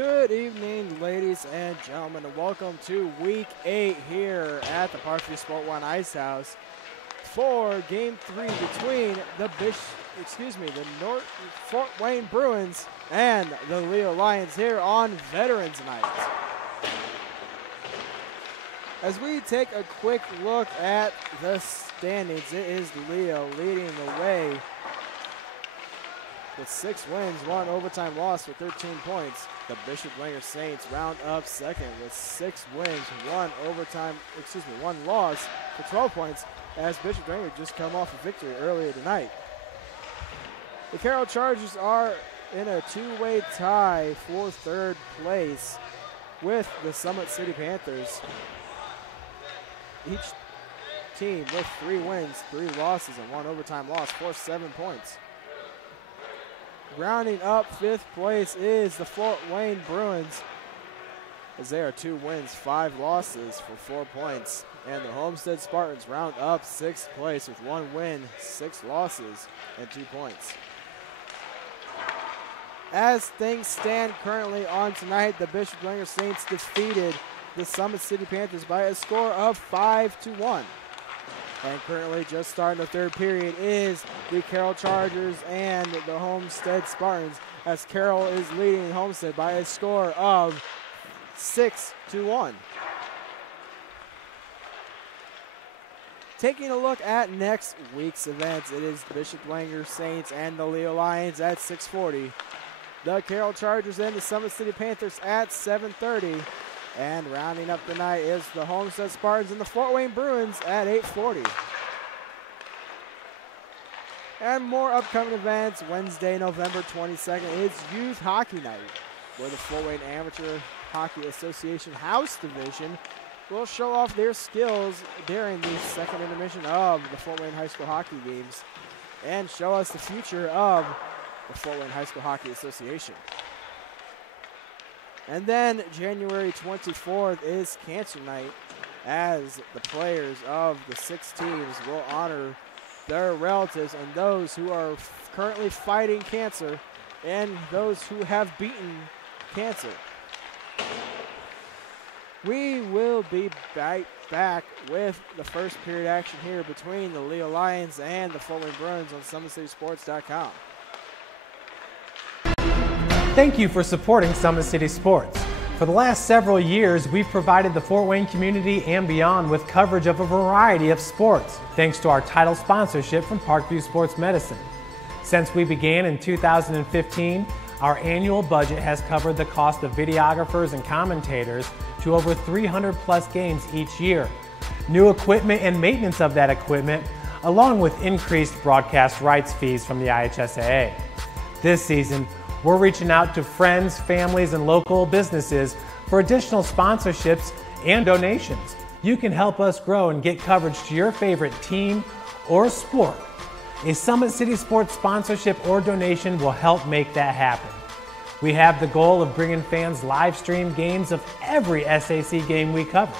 Good evening, ladies and gentlemen, and welcome to Week 8 here at the Parkview Sport One Ice House for Game 3 between the North Fort Wayne Bruins and the Leo Lions here on Veterans Night. As we take a quick look at the standings, it is Leo leading the way with 6 wins, 1 overtime loss for 13 points. The Bishop Dwenger Saints round up second with 6 wins, 1 loss for 12 points, as Bishop Dwenger just come off a victory earlier tonight. The Carroll Chargers are in a two-way tie for third place with the Summit City Panthers. Each team with 3 wins, 3 losses, and 1 overtime loss for 7 points. Rounding up 5th place is the Fort Wayne Bruins, as they are 2 wins, 5 losses for 4 points. And the Homestead Spartans round up 6th place with 1 win, 6 losses, and 2 points. As things stand currently on tonight, the Bishop Dwenger Saints defeated the Summit City Panthers by a score of 5-1. And currently just starting the third period is the Carroll Chargers and the Homestead Spartans, as Carroll is leading Homestead by a score of 6-1. Taking a look at next week's events, it is the Bishop Dwenger Saints and the Leo Lions at 6:40. The Carroll Chargers and the Summit City Panthers at 7:30. And rounding up the night is the Homestead Spartans and the Fort Wayne Bruins at 8:40. And more upcoming events. Wednesday, November 22nd is Youth Hockey Night, where the Fort Wayne Amateur Hockey Association House Division will show off their skills during the second intermission of the Fort Wayne High School hockey games and show us the future of the Fort Wayne High School Hockey Association. And then January 24th is Cancer Night, as the players of the 6 teams will honor their relatives and those who are currently fighting cancer and those who have beaten cancer. We will be back with the first period action here between the Leo Lions and the Fort Wayne Bruins on SummitCitySports.com. Thank you for supporting Summit City Sports. For the last several years, we've provided the Fort Wayne community and beyond with coverage of a variety of sports, thanks to our title sponsorship from Parkview Sports Medicine. Since we began in 2015, our annual budget has covered the cost of videographers and commentators to over 300 plus games each year. New equipment and maintenance of that equipment, along with increased broadcast rights fees from the IHSAA. This season, we're reaching out to friends, families, and local businesses for additional sponsorships and donations. You can help us grow and get coverage to your favorite team or sport. A Summit City Sports sponsorship or donation will help make that happen. We have the goal of bringing fans live stream games of every SAC game we cover.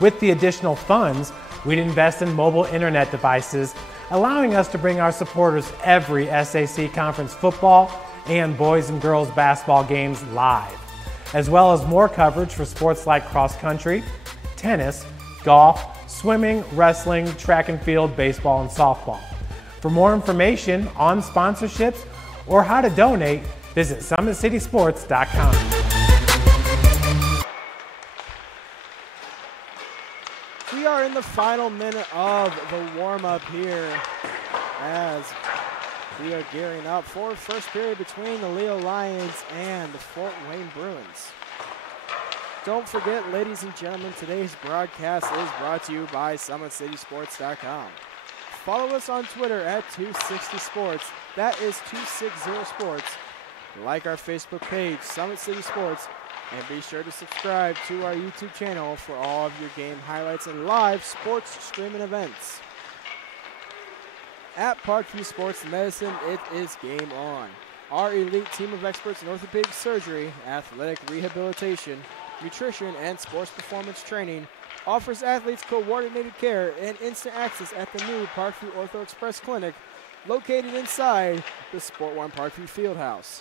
With the additional funds, we'd invest in mobile internet devices, allowing us to bring our supporters every SAC conference football and boys and girls basketball games live, as well as more coverage for sports like cross country, tennis, golf, swimming, wrestling, track and field, baseball, and softball. For more information on sponsorships or how to donate, visit SummitCitySports.com. We are in the final minute of the warm-up here as we are gearing up for the first period between the Leo Lions and the Fort Wayne Bruins. Don't forget, ladies and gentlemen, today's broadcast is brought to you by SummitCitySports.com. Follow us on Twitter at 260sports. That is 260sports. Like our Facebook page, Summit City Sports, and be sure to subscribe to our YouTube channel for all of your game highlights and live sports streaming events. At Parkview Sports Medicine, it is game on. Our elite team of experts in orthopedic surgery, athletic rehabilitation, nutrition, and sports performance training offers athletes coordinated care and instant access at the new Parkview Ortho Express Clinic located inside the Sport One Parkview Fieldhouse.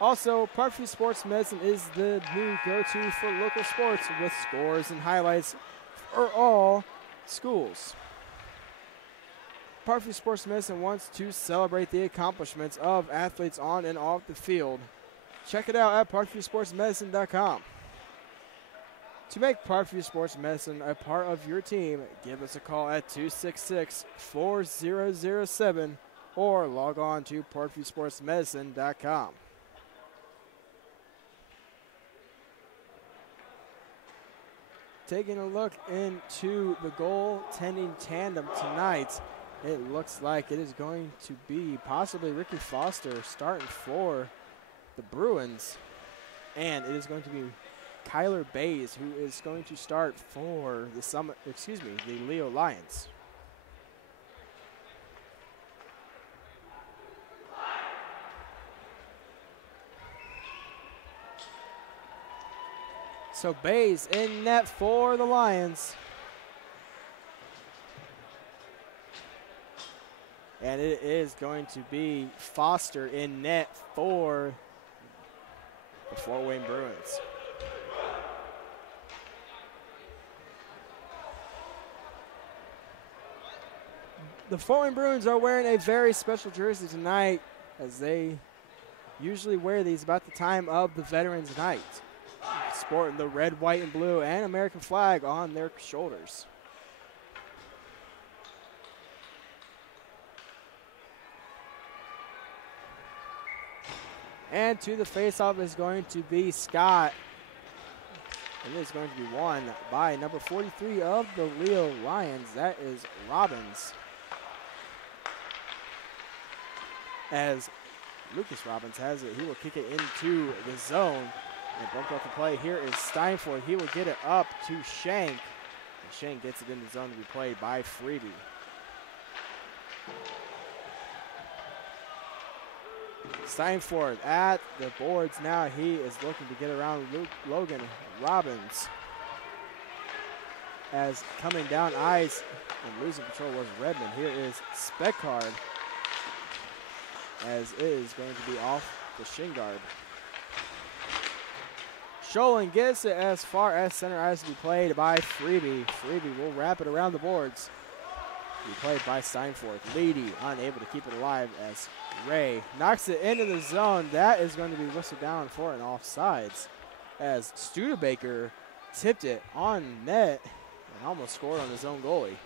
Also, Parkview Sports Medicine is the new go-to for local sports with scores and highlights for all schools. Parkview Sports Medicine wants to celebrate the accomplishments of athletes on and off the field. Check it out at parkviewsportsmedicine.com. To make Parkview Sports Medicine a part of your team, give us a call at 266-4007 or log on to parkviewsportsmedicine.com. Taking a look into the goaltending tandem tonight, it looks like it is going to be possibly Ricky Foster starting for the Bruins, and it is going to be Kyler Bays who is going to start for the Leo Lions. So Bays in net for the Lions. And it is going to be Foster in net for the Fort Wayne Bruins. The Fort Wayne Bruins are wearing a very special jersey tonight, as they usually wear these about the time of the Veterans Night, sporting the red, white, and blue and American flag on their shoulders. And to the faceoff is going to be Scott. And it is going to be won by number 43 of the Leo Lions. That is Robbins. As Lucas Robbins has it, he will kick it into the zone. And broke off the play. Here is Steinford. He will get it up to Shank. And Shank gets it in the zone to be played by Freebie. Steinford at the boards now. He is looking to get around Logan Robbins. As coming down ice and losing control was Redmond. Here is Speckard. As it is going to be off the shin guard. Scholin gets it as far as center ice to be played by Freebie. Freebie will wrap it around the boards. Be played by Steinford. Leedy unable to keep it alive as Ray knocks it into the zone. That is going to be whistled down for an offsides as Studebaker tipped it on net and almost scored on his own goalie.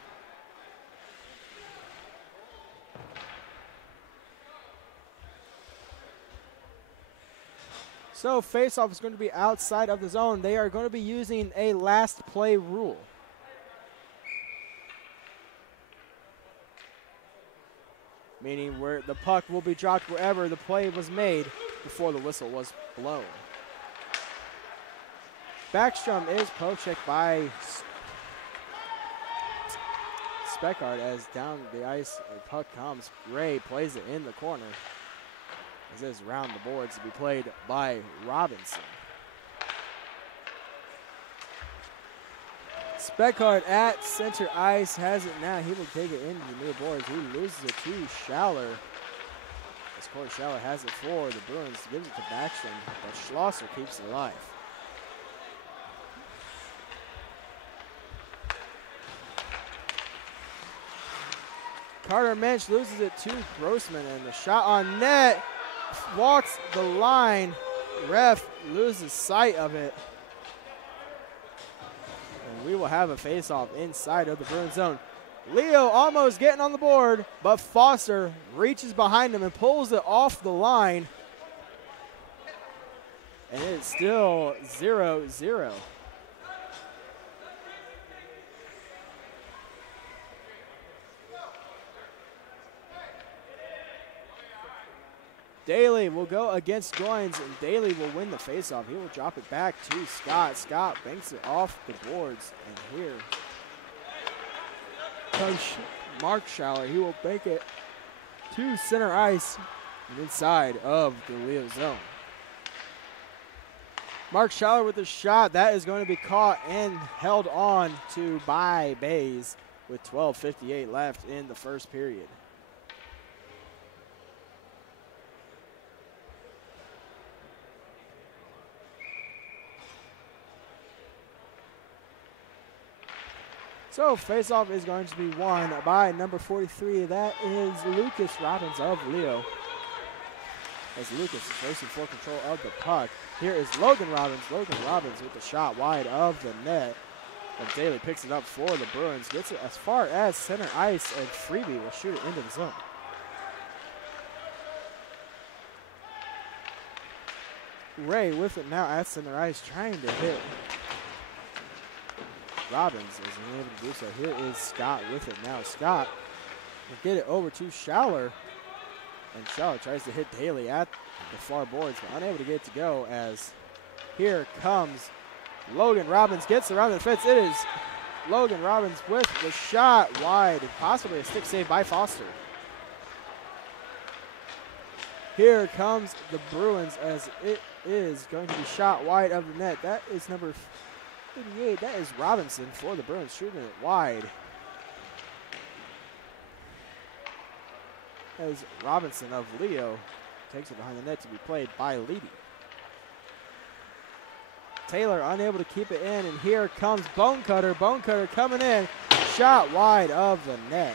So faceoff is going to be outside of the zone. They are going to be using a last play rule. Meaning where the puck will be dropped wherever the play was made before the whistle was blown. Backstrom is poke checked by Speckard as down the ice the puck comes. Ray plays it in the corner. As it is around the boards to be played by Robinson. Speckard at center ice has it now. He will take it into the near boards. He loses it to Schaller. As Corey Schaller has it for the Bruins. Gives it to Backstrom, but Schlosser keeps it alive. Carter Mensch loses it to Grossman, and the shot on net walks the line. Ref loses sight of it. And we will have a face-off inside of the Bruin zone. Leo almost getting on the board, but Foster reaches behind him and pulls it off the line. And it's still 0-0. Daly will go against Goins, and Daly will win the faceoff. He will drop it back to Scott. Scott banks it off the boards, and here comes Mark Schaller. He will bank it to center ice and inside of the Leo zone. Mark Schaller with the shot. That is going to be caught and held on to by Bays with 12:58 left in the first period. So face-off is going to be won by number 43. That is Lucas Robbins of Leo. As Lucas is racing for control of the puck. Here is Logan Robbins. Logan Robbins with the shot wide of the net. And Daly picks it up for the Bruins. Gets it as far as center ice, and Freebie will shoot it into the zone. Ray with it now at center ice, trying to hit Robbins. Isn't able to do so. Here is Scott with it now. Scott will get it over to Schaller. And Schaller tries to hit Daly at the far boards, but unable to get it to go, as here comes Logan Robbins. Gets around the fence. It is Logan Robbins with the shot wide. Possibly a stick save by Foster. Here comes the Bruins, as it is going to be shot wide of the net. That is number 58. That is Robinson for the Bruins, shooting it wide. As Robinson of Leo takes it behind the net to be played by Leedy. Taylor unable to keep it in, and here comes Bonecutter. Bonecutter coming in, shot wide of the net.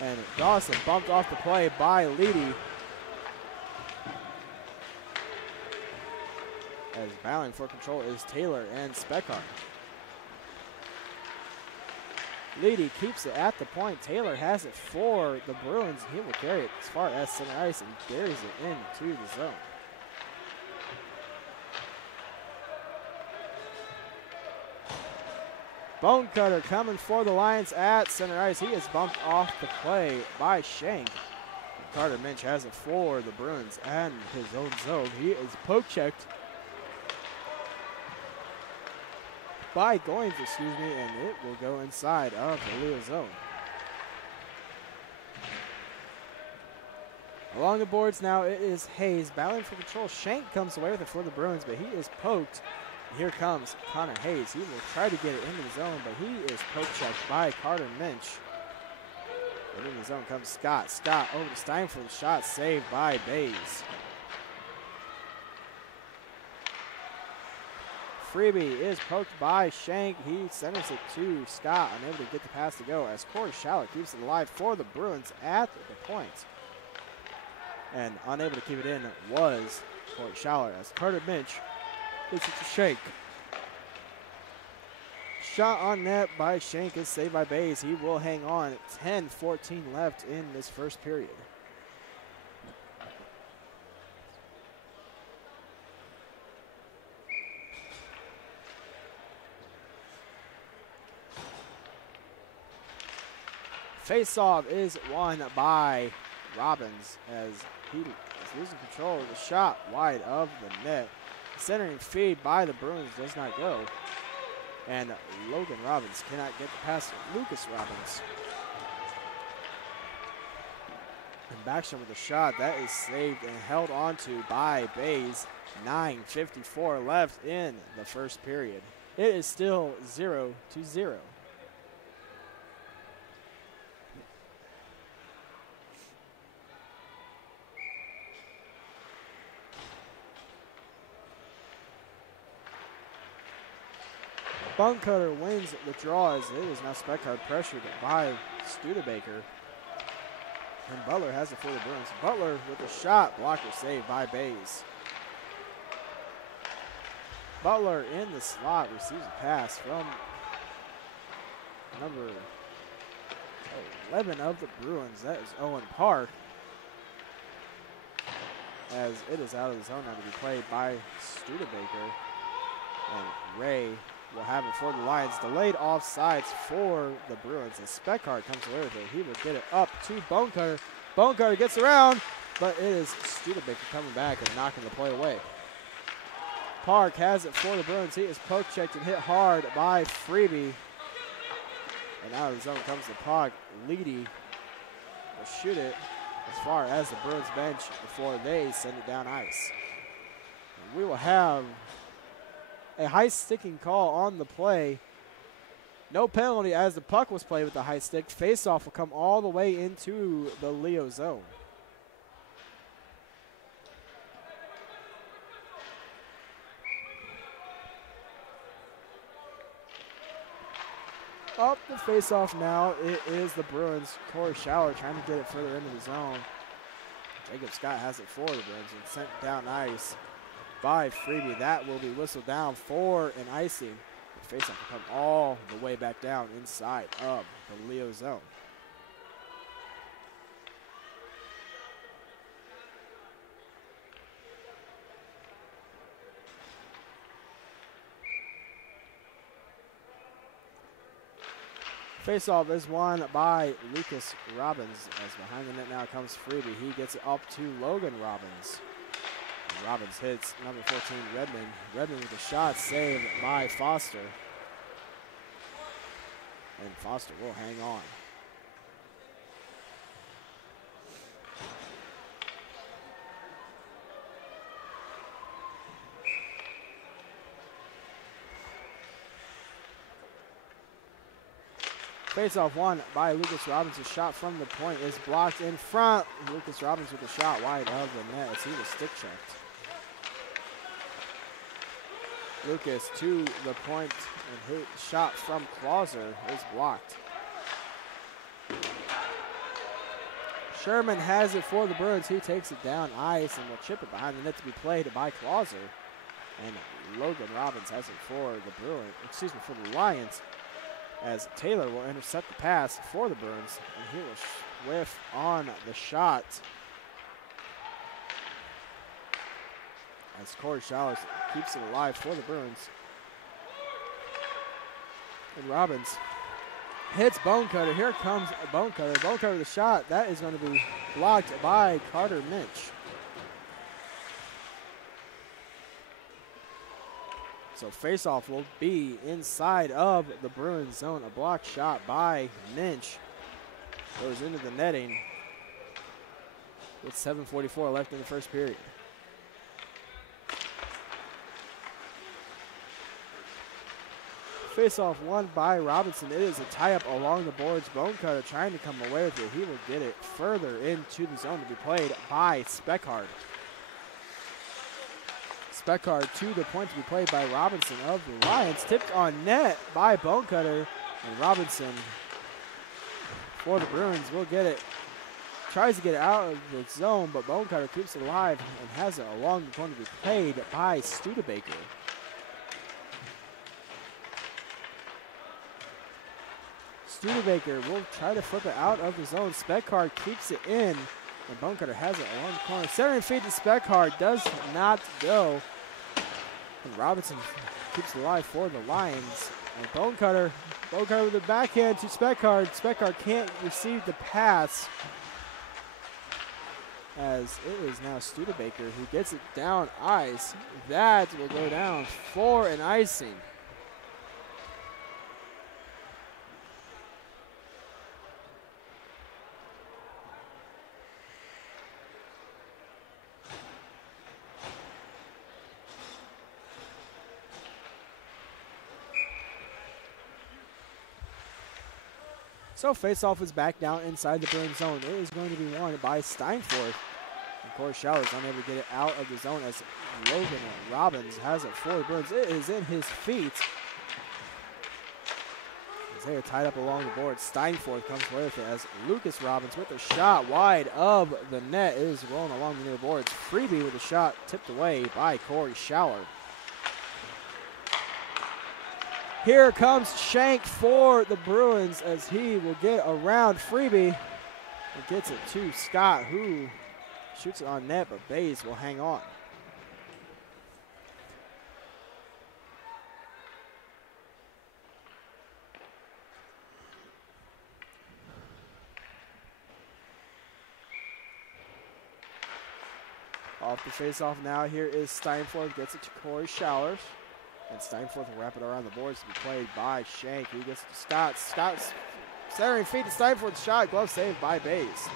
And Dawson bumped off the play by Leedy. As battling for control is Taylor and Speckart. Leedy keeps it at the point. Taylor has it for the Bruins. He will carry it as far as center ice and carries it into the zone. Bonecutter coming for the Lions at center ice. He is bumped off the play by Shank. Carter Minch has it for the Bruins and his own zone. He is poke checked by Goins, and it will go inside of the Leo zone. Along the boards now, it is Hayes battling for control. Shank comes away with it for the Bruins, but he is poked. Here comes Connor Hayes. He will try to get it into the zone, but he is poke checked by Carter Minch. And in the zone comes Scott. Scott over to Steinfeld. Shot saved by Bays. Freebie is poked by Shank. He centers it to Scott, unable to get the pass to go, as Corey Schaller keeps it alive for the Bruins at the point. And unable to keep it in was Corey Schaller, as Carter Minch gets it to Shank. Shot on net by Shank is saved by Bays. He will hang on. 10-14 left in this first period. Face-off is won by Robbins, as he is losing control of the shot wide of the net. Centering feed by the Bruins does not go. And Logan Robbins cannot get the pass to Lucas Robbins. And Backstrom with the shot. That is saved and held onto by Bays. 9:54 left in the first period. It is still 0-0. Bonecutter wins the draw, as it is now Speckard pressured by Studebaker. And Butler has it for the Bruins. Butler with a shot, blocker saved by Bays. Butler in the slot receives a pass from number 11 of the Bruins. That is Owen Park, as it is out of the zone now to be played by Studebaker. And Ray will have it for the Lions. Delayed offsides for the Bruins. As Speckard comes away with it, he will get it up to Bonecutter. Bonecutter gets around, but it is Studebaker coming back and knocking the play away. Park has it for the Bruins. He is poke checked and hit hard by Freebie. And out of the zone comes the puck. Leedy will shoot it as far as the Bruins bench before they send it down ice. And we will have a high sticking call on the play. No penalty, as the puck was played with the high stick. Face-off will come all the way into the Leo zone. Up the face-off now. It is the Bruins. Corey Schaller trying to get it further into the zone. Jacob Scott has it for the Bruins and sent down ice by Freebie. That will be whistled down for an icing. The face-off will come all the way back down inside of the Leo zone. Face-off is won by Lucas Robbins. As behind the net now comes Freebie. He gets it up to Logan Robbins. And Robbins hits number 14, Redmond. Redmond with a shot saved by Foster. And Foster will hang on. Face-off won by Lucas Robbins. A shot from the point is blocked in front. Lucas Robbins with a shot wide of the net as he was stick checked. Lucas to the point and his shot from Clauser is blocked. Sherman has it for the Bruins. He takes it down ice and will chip it behind the net to be played by Clauser. And Logan Robbins has it for the Lions, as Taylor will intercept the pass for the Bruins, and he will whiff on the shot. As Corey Schaller keeps it alive for the Bruins. And Robbins hits Bonecutter. Here comes Bonecutter. Bonecutter with a shot. That is going to be blocked by Carter Minch. So face-off will be inside of the Bruins zone. A blocked shot by Minch goes into the netting with 7:44 left in the first period. Face-off won by Robinson. It is a tie-up along the boards. Bonecutter trying to come away with it. He will get it further into the zone to be played by Speckhard. Speckhard to the point to be played by Robinson of the Lions. Tipped on net by Bonecutter. And Robinson for the Bruins will get it. Tries to get it out of the zone, but Bonecutter keeps it alive and has it along the point to be played by Studebaker. Studebaker will try to flip it out of the zone. Speckhard keeps it in, and Bonecutter has it along the corner. Centering feed to Speckhard does not go. And Robinson keeps it alive for the Lions. And Bonecutter with the backhand to Speckhard. Speckhard can't receive the pass, as it is now Studebaker who gets it down ice. That will go down for an icing. So face-off is back down inside the Bruins zone. It is going to be won by Steinfort. And Corey Schaller is unable to get it out of the zone as Logan Robbins has it for the Bruins. It is in his feet. As they are tied up along the board, Steinfort comes away with it as Lucas Robbins with a shot wide of the net is rolling along the near boards. Freebie with a shot tipped away by Corey Schaller. Here comes Shank for the Bruins as he will get around Freebie and gets it to Scott, who shoots it on net, but Bays will hang on. Off the face-off now, here is Steinfort, gets it to Corey Schaller. And Steinfort will wrap it around the boards to be played by Shank. He gets it to Scott. Scott's centering feet to Steinfort's shot. Glove saved by Bays.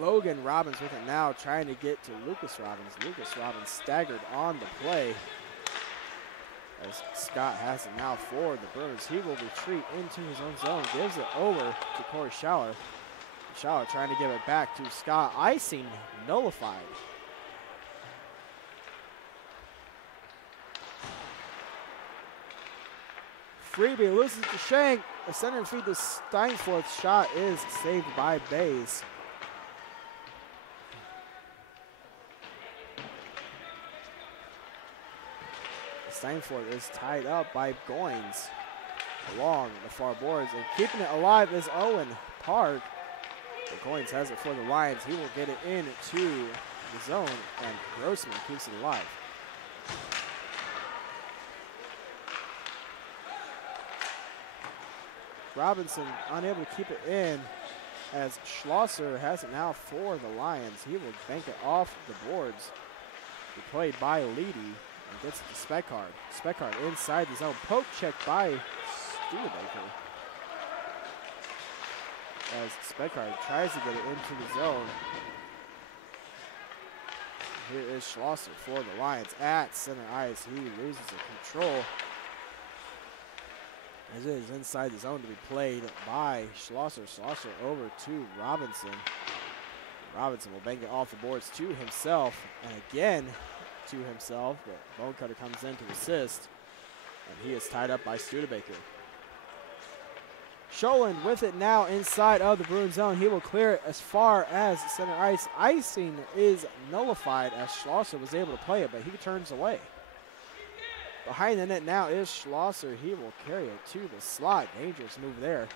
Logan Robbins with it now, trying to get to Lucas Robbins. Lucas Robbins staggered on the play as Scott has it now for the Bruins. He will retreat into his own zone. Gives it over to Corey Schaller. Schaller trying to give it back to Scott. Icing nullified. Freebie loses to Shank. A center feed to Steinforth's shot is saved by Bays. Steinforth is tied up by Goins along the far boards, and keeping it alive is Owen Park. But Goins has it for the Lions. He will get it into the zone, and Grossman keeps it alive. Robinson unable to keep it in as Schlosser has it now for the Lions. He will bank it off the boards. Be played by Leedy and gets it to Speckard. Speckard inside the zone. Poke check by Studebaker. As Speckard tries to get it into the zone. Here is Schlosser for the Lions at center ice. He loses the control. As it is inside the zone to be played by Schlosser. Schlosser over to Robinson. Robinson will bank it off the boards to himself, and again to himself, but Bonecutter comes in to assist, and he is tied up by Studebaker. Schoen with it now inside of the Bruin zone. He will clear it as far as center ice. Icing is nullified as Schlosser was able to play it, but he turns away. Behind the net now is Schlosser. He will carry it to the slot. Dangerous move there. And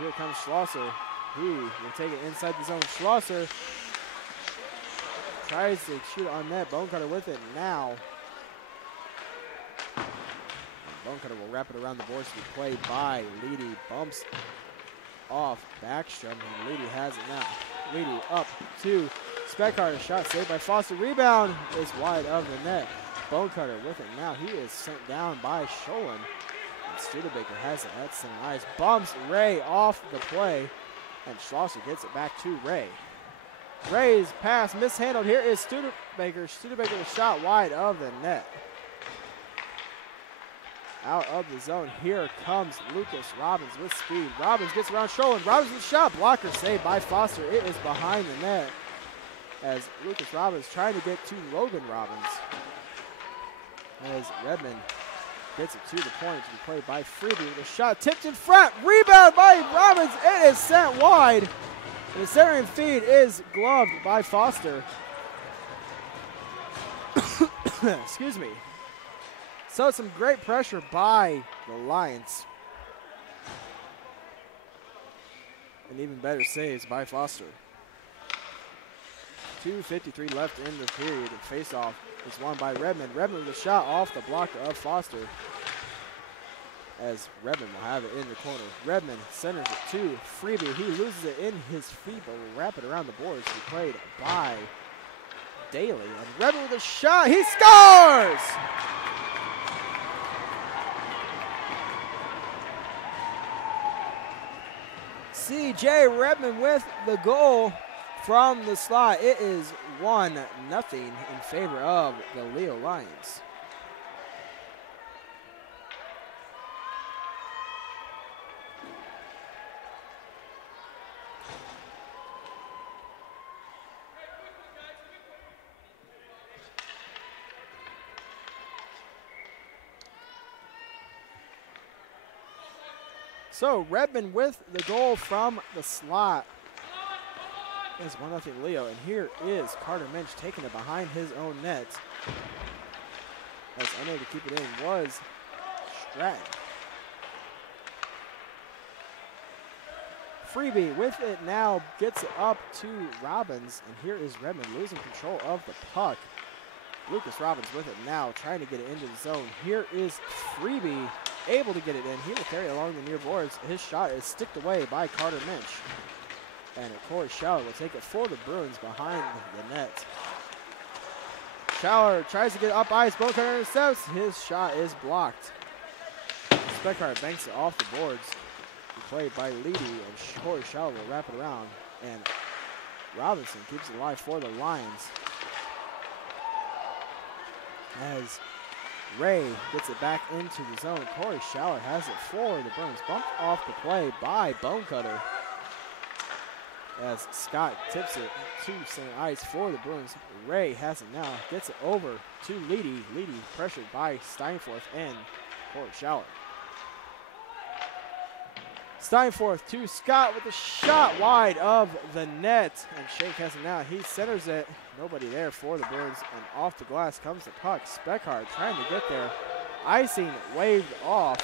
here comes Schlosser. He will take it inside the zone. Schlosser tries to shoot it on net. Bonecutter with it now. And Bonecutter will wrap it around the boards to be played by Leedy. Bumps off Backstrom, and Leedy has it now. Leedy up to Speckard. A shot saved by Foster. Rebound is wide of the net. Bonecutter with it now. He is sent down by Schoen. And Studebaker has it at center ice. Bumps Ray off the play. And Schlosser gets it back to Ray. Ray's pass mishandled. Here is Studebaker. Studebaker with a shot wide of the net. Out of the zone. Here comes Lucas Robbins with speed. Robbins gets around Schoen. Robbins with a shot. Blocker saved by Foster. It is behind the net. As Lucas Robbins trying to get to Logan Robbins. As Redmond gets it to the point to be played by Freebie with a shot tipped in front. Rebound by Robbins. It is sent wide. The centering feed is gloved by Foster. Excuse me. So some great pressure by the Lions. And even better saves by Foster. 2:53 left in the period. And face-off is won by Redmond. Redmond with a shot off the blocker of Foster. As Redmond will have it in the corner. Redmond centers it to Freebie. He loses it in his feet, but will wrap it around the boards to be played by Daly. And Redmond with a shot. He scores! C.J. Redmond with the goal from the slot. It is 1-0 in favor of the Leo Lions. So Redmond with the goal from the slot. It's 1-0 Leo, and here is Carter Minch taking it behind his own net. As unable to keep it in was Stratton. Freebie with it now gets it up to Robbins, and here is Redmond losing control of the puck. Lucas Robbins with it now, trying to get it into the zone. Here is Freebie able to get it in. He will carry it along the near boards. His shot is sticked away by Carter Minch. And Corey Schaller will take it for the Bruins behind the net. Schaller tries to get up ice. Bonecutter intercepts. His shot is blocked. Speckard banks it off the boards. Played by Leedy, and Corey Schaller will wrap it around. And Robinson keeps it alive for the Lions. As Ray gets it back into the zone. Corey Schaller has it for the Bruins. Bumped off the play by Bonecutter. As Scott tips it to center ice for the Bruins. Ray has it now. Gets it over to Leedy. Leedy pressured by Steinforth, and Court Schaller. Steinforth to Scott with a shot wide of the net. And Shank has it now. He centers it. Nobody there for the Bruins. And off the glass comes the puck. Speckhard trying to get there. Icing waved off.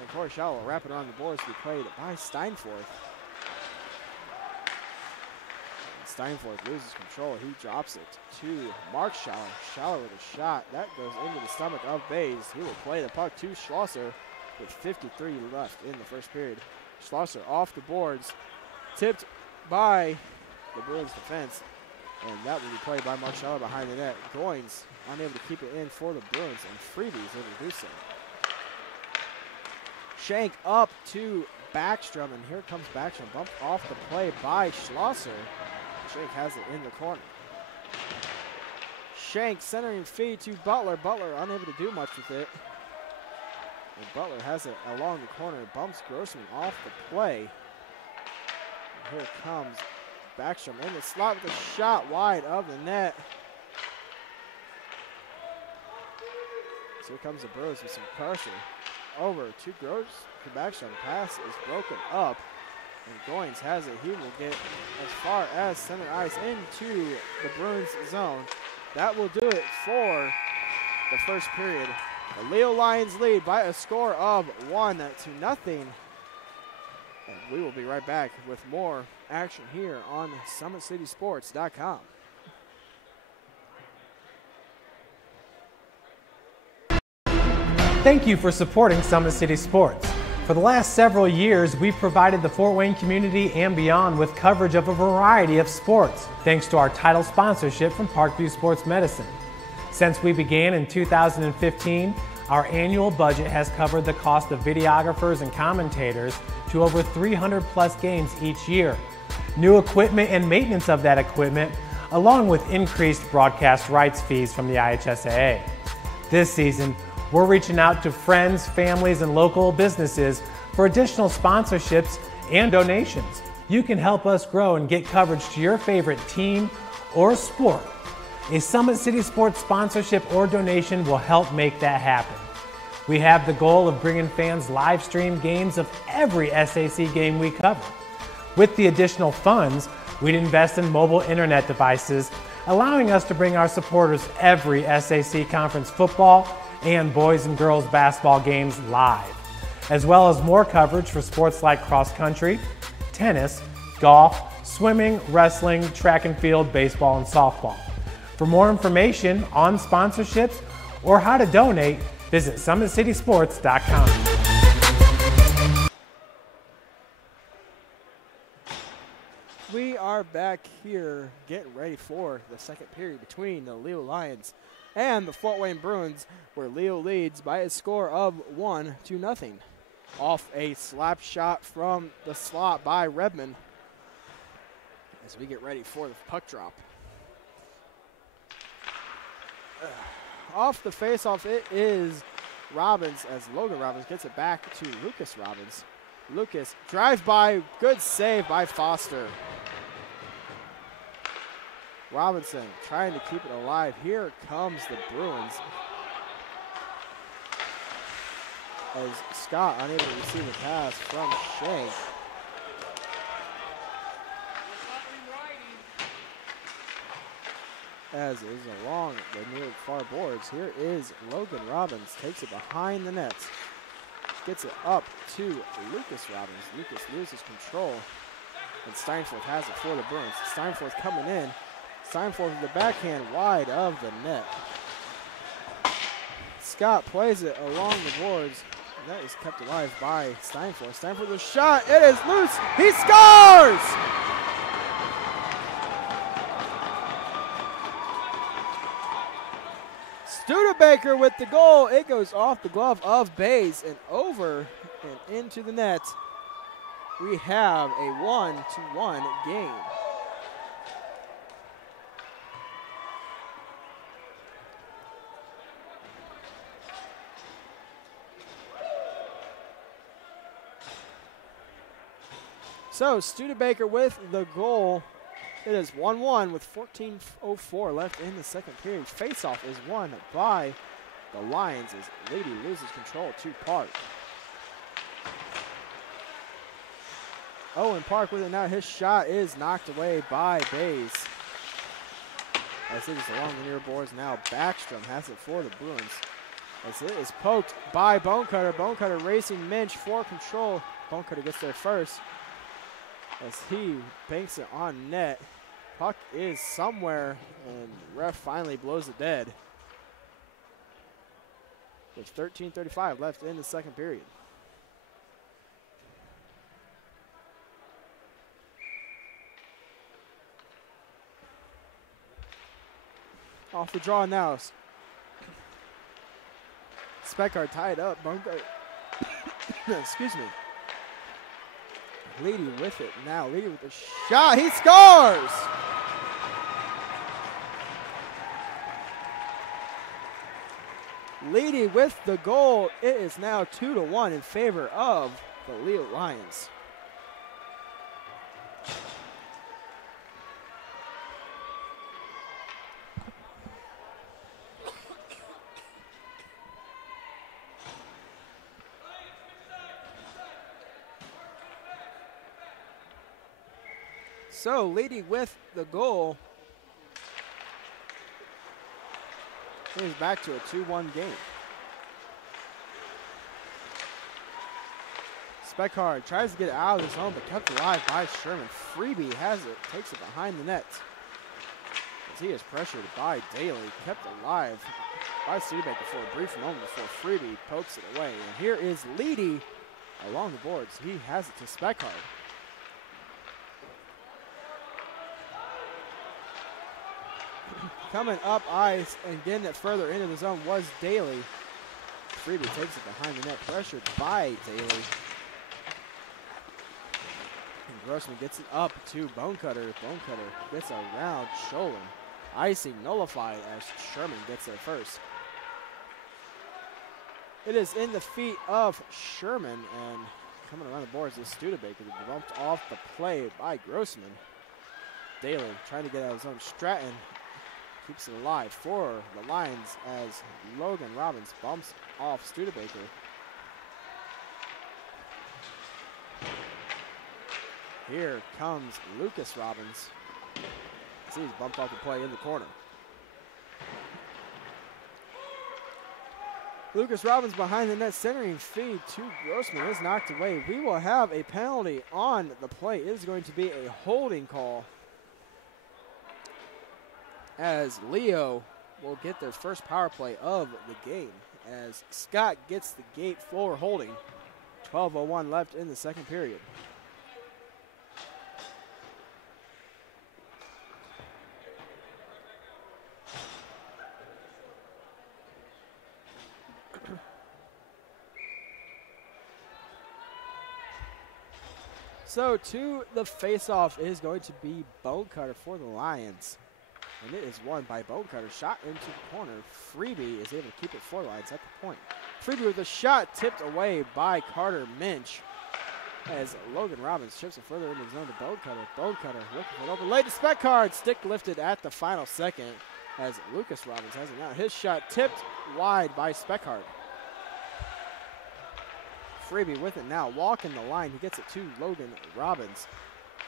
And Court Schaller will wrap it on the boards to be played by Steinforth. Steinforth loses control. He drops it to Mark Schaller. Schaller with a shot. That goes into the stomach of Bays. He will play the puck to Schlosser with 53 left in the first period. Schlosser off the boards. Tipped by the Bruins defense. And that will be played by Mark Schaller behind the net. Goins unable to keep it in for the Bruins. And Freebies able to do so. Shank up to Backstrom. And here comes Backstrom. Bumped off the play by Schlosser. Shank has it in the corner. Shank centering feed to Butler. Butler unable to do much with it. And Butler has it along the corner. Bumps Grossman off the play. And here comes Backstrom in the slot with a shot wide of the net. So here comes the Bruins with some pressure. Over to Gross to Backstrom. Pass is broken up. And Goins has it. He will get as far as center ice into the Bruins zone. That will do it for the first period. The Leo Lions lead by a score of 1-0. And we will be right back with more action here on SummitCitySports.com. Thank you for supporting Summit City Sports. For the last several years, we've provided the Fort Wayne community and beyond with coverage of a variety of sports, thanks to our title sponsorship from Parkview Sports Medicine. Since we began in 2015, our annual budget has covered the cost of videographers and commentators to over 300 plus games each year. New equipment and maintenance of that equipment, along with increased broadcast rights fees from the IHSAA. This season, we're reaching out to friends, families, and local businesses for additional sponsorships and donations. You can help us grow and get coverage to your favorite team or sport. A Summit City Sports sponsorship or donation will help make that happen. We have the goal of bringing fans live stream games of every SAC game we cover. With the additional funds, we'd invest in mobile internet devices, allowing us to bring our supporters every SAC conference football and boys and girls basketball games live, as well as more coverage for sports like cross country, tennis, golf, swimming, wrestling, track and field, baseball, and softball. For more information on sponsorships or how to donate, visit SummitCitySports.com. We are back here getting ready for the second period between the Leo Lions and the Fort Wayne Bruins, where Leo leads by a score of 1-0. Off a slap shot from the slot by Redmond as we get ready for the puck drop. Off the face-off, it is Robbins as Logan Robbins gets it back to Lucas Robbins. Lucas drive by, good save by Foster. Robinson trying to keep it alive. Here comes the Bruins. As Scott unable to receive a pass from Shank. As is along the near far boards. Here is Logan Robbins. Takes it behind the net. Gets it up to Lucas Robbins. Lucas loses control. And Steinforth has it for the Bruins. Steinforth coming in. Steinforth with the backhand wide of the net. Scott plays it along the boards. And that is kept alive by Steinforth. Steinforth with a shot. It is loose. He scores! Studebaker with the goal. It goes off the glove of Bays and over and into the net. We have a 1-1 game. So Studebaker with the goal. It is 1-1 with 14:04 left in the second period. Faceoff is won by the Lions as Lady loses control to Park. Owen Park with it now. His shot is knocked away by Bays. As it is along the near boards now. Backstrom has it for the Bruins. As it is poked by Bonecutter. Bonecutter racing Minch for control. Bonecutter gets there first. As he banks it on net. Puck is somewhere, and the ref finally blows it dead. With 13:35 left in the second period. Off the draw now. Speckard tied up. Bonecutter. Excuse me. Leedy with it now. Leedy with the shot. He scores! Leedy with the goal. It is now 2-1 in favor of the Leo Lions. So, Leedy with the goal. He's back to a 2-1 game. Speckard tries to get it out of the zone, but kept alive by Sherman. Freebie has it, takes it behind the net. As he is pressured by Daly, kept alive by Studebaker for a brief moment before Freebie pokes it away. And here is Leedy along the boards. He has it to Speckard. Coming up ice and getting it further into the zone was Daly. Freebie takes it behind the net, pressured by Daly. And Grossman gets it up to Bonecutter. Bonecutter gets around Sholin. Icing nullified as Sherman gets there first. It is in the feet of Sherman, and coming around the boards is Studebaker, bumped off the play by Grossman. Daly trying to get out of his zone. Stratton keeps it alive for the Lions as Logan Robbins bumps off Studebaker. Here comes Lucas Robbins. See, he's bumped off the play in the corner. Lucas Robbins behind the net, centering feed to Grossman is knocked away. We will have a penalty on the play. It is going to be a holding call, as Leo will get their first power play of the game, as Scott gets the gate for holding. 12:01 left in the second period. So to the face-off is going to be Bonecutter for the Lions. And it is won by Bonecutter. Shot into the corner. Freebie is able to keep it for the Lions at the point. Freebie with a shot tipped away by Carter Minch, as Logan Robbins chips it further into the zone to Bonecutter. Bonecutter looking for an open late to Speckard. Stick lifted at the final second as Lucas Robbins has it now. His shot tipped wide by Speckard. Freebie with it now, walking the line. He gets it to Logan Robbins,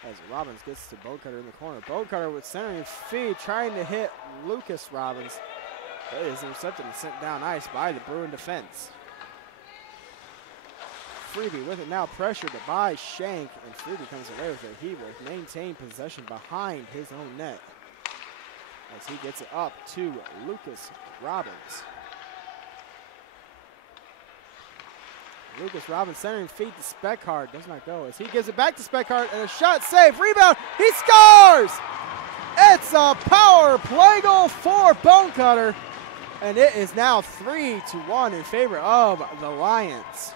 as Robbins gets to Bonecutter in the corner. Bonecutter with centering feed, trying to hit Lucas Robbins. But it is intercepted and sent down ice by the Bruin defense. Freebie with it now, pressured by Shank, and Freebie comes away with it. He will maintain possession behind his own net, as he gets it up to Lucas Robbins. Lucas Robbins centering feed to Speckard. Does not go as he gives it back to Speckard, and a shot saved. Rebound. He scores! It's a power play goal for Bonecutter, and it is now 3-1 in favor of the Lions.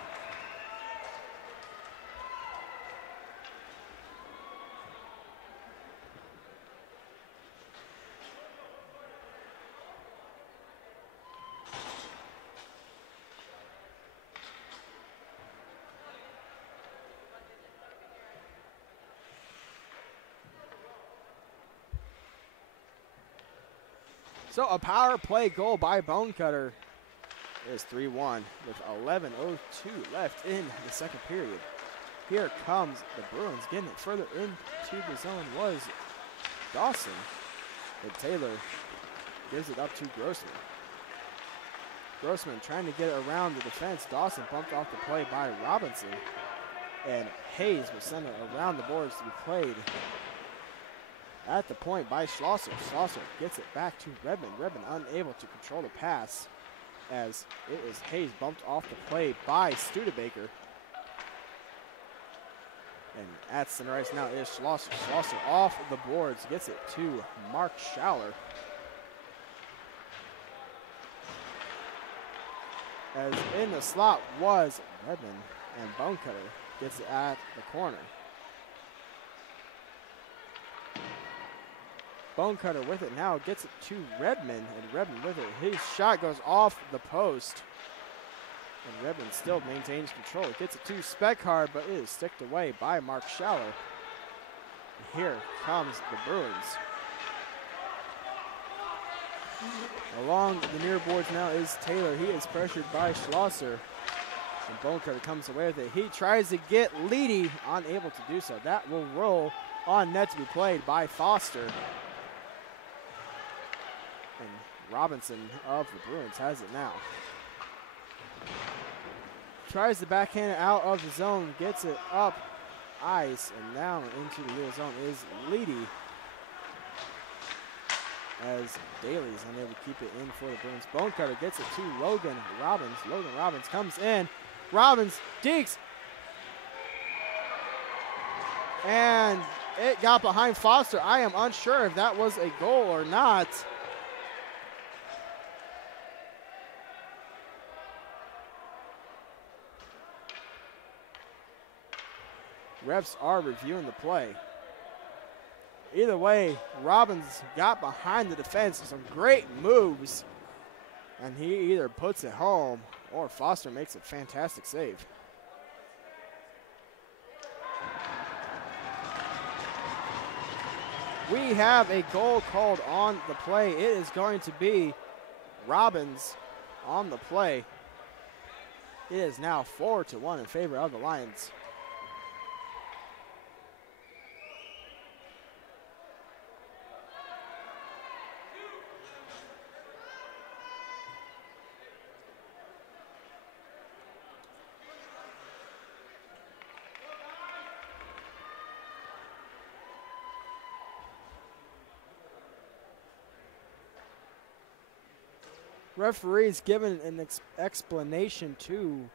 So a power play goal by Bonecutter It is 3-1 with 11:02 left in the second period. Here comes the Bruins. Getting it further into the zone was Dawson. But Taylor gives it up to Grossman. Grossman trying to get it around the defense. Dawson bumped off the play by Robinson. And Hayes will send it around the boards to be played at the point by Schlosser. Schlosser gets it back to Redmond. Redmond unable to control the pass as it is Hayes bumped off the play by Studebaker. And at center ice now is Schlosser. Schlosser off the boards, gets it to Mark Schaller. As in the slot was Redmond, and Bonecutter gets it at the corner. Bonecutter with it now, gets it to Redmond, and Redmond with it. His shot goes off the post. And Redmond still maintains control. Gets it to Speckard, but it is sticked away by Mark Schaller. And here comes the Bruins. Along the near boards now is Taylor. He is pressured by Schlosser. And Bonecutter comes away with it. He tries to get Leedy, unable to do so. That will roll on net to be played by Foster. And Robinson of the Bruins has it now. Tries to backhand it out of the zone, gets it up ice, and now into the middle zone is Leedy. As Daly's unable to keep it in for the Bruins. Bonecutter gets it to Logan Robbins. Logan Robbins comes in. Robbins digs. And it got behind Foster. I am unsure if that was a goal or not. Refs are reviewing the play. Either way, Robbins got behind the defense with some great moves, and he either puts it home or Foster makes a fantastic save. We have a goal called on the play. It is going to be Robbins on the play. It is now 4-1 in favor of the Lions. Referees giving an explanation to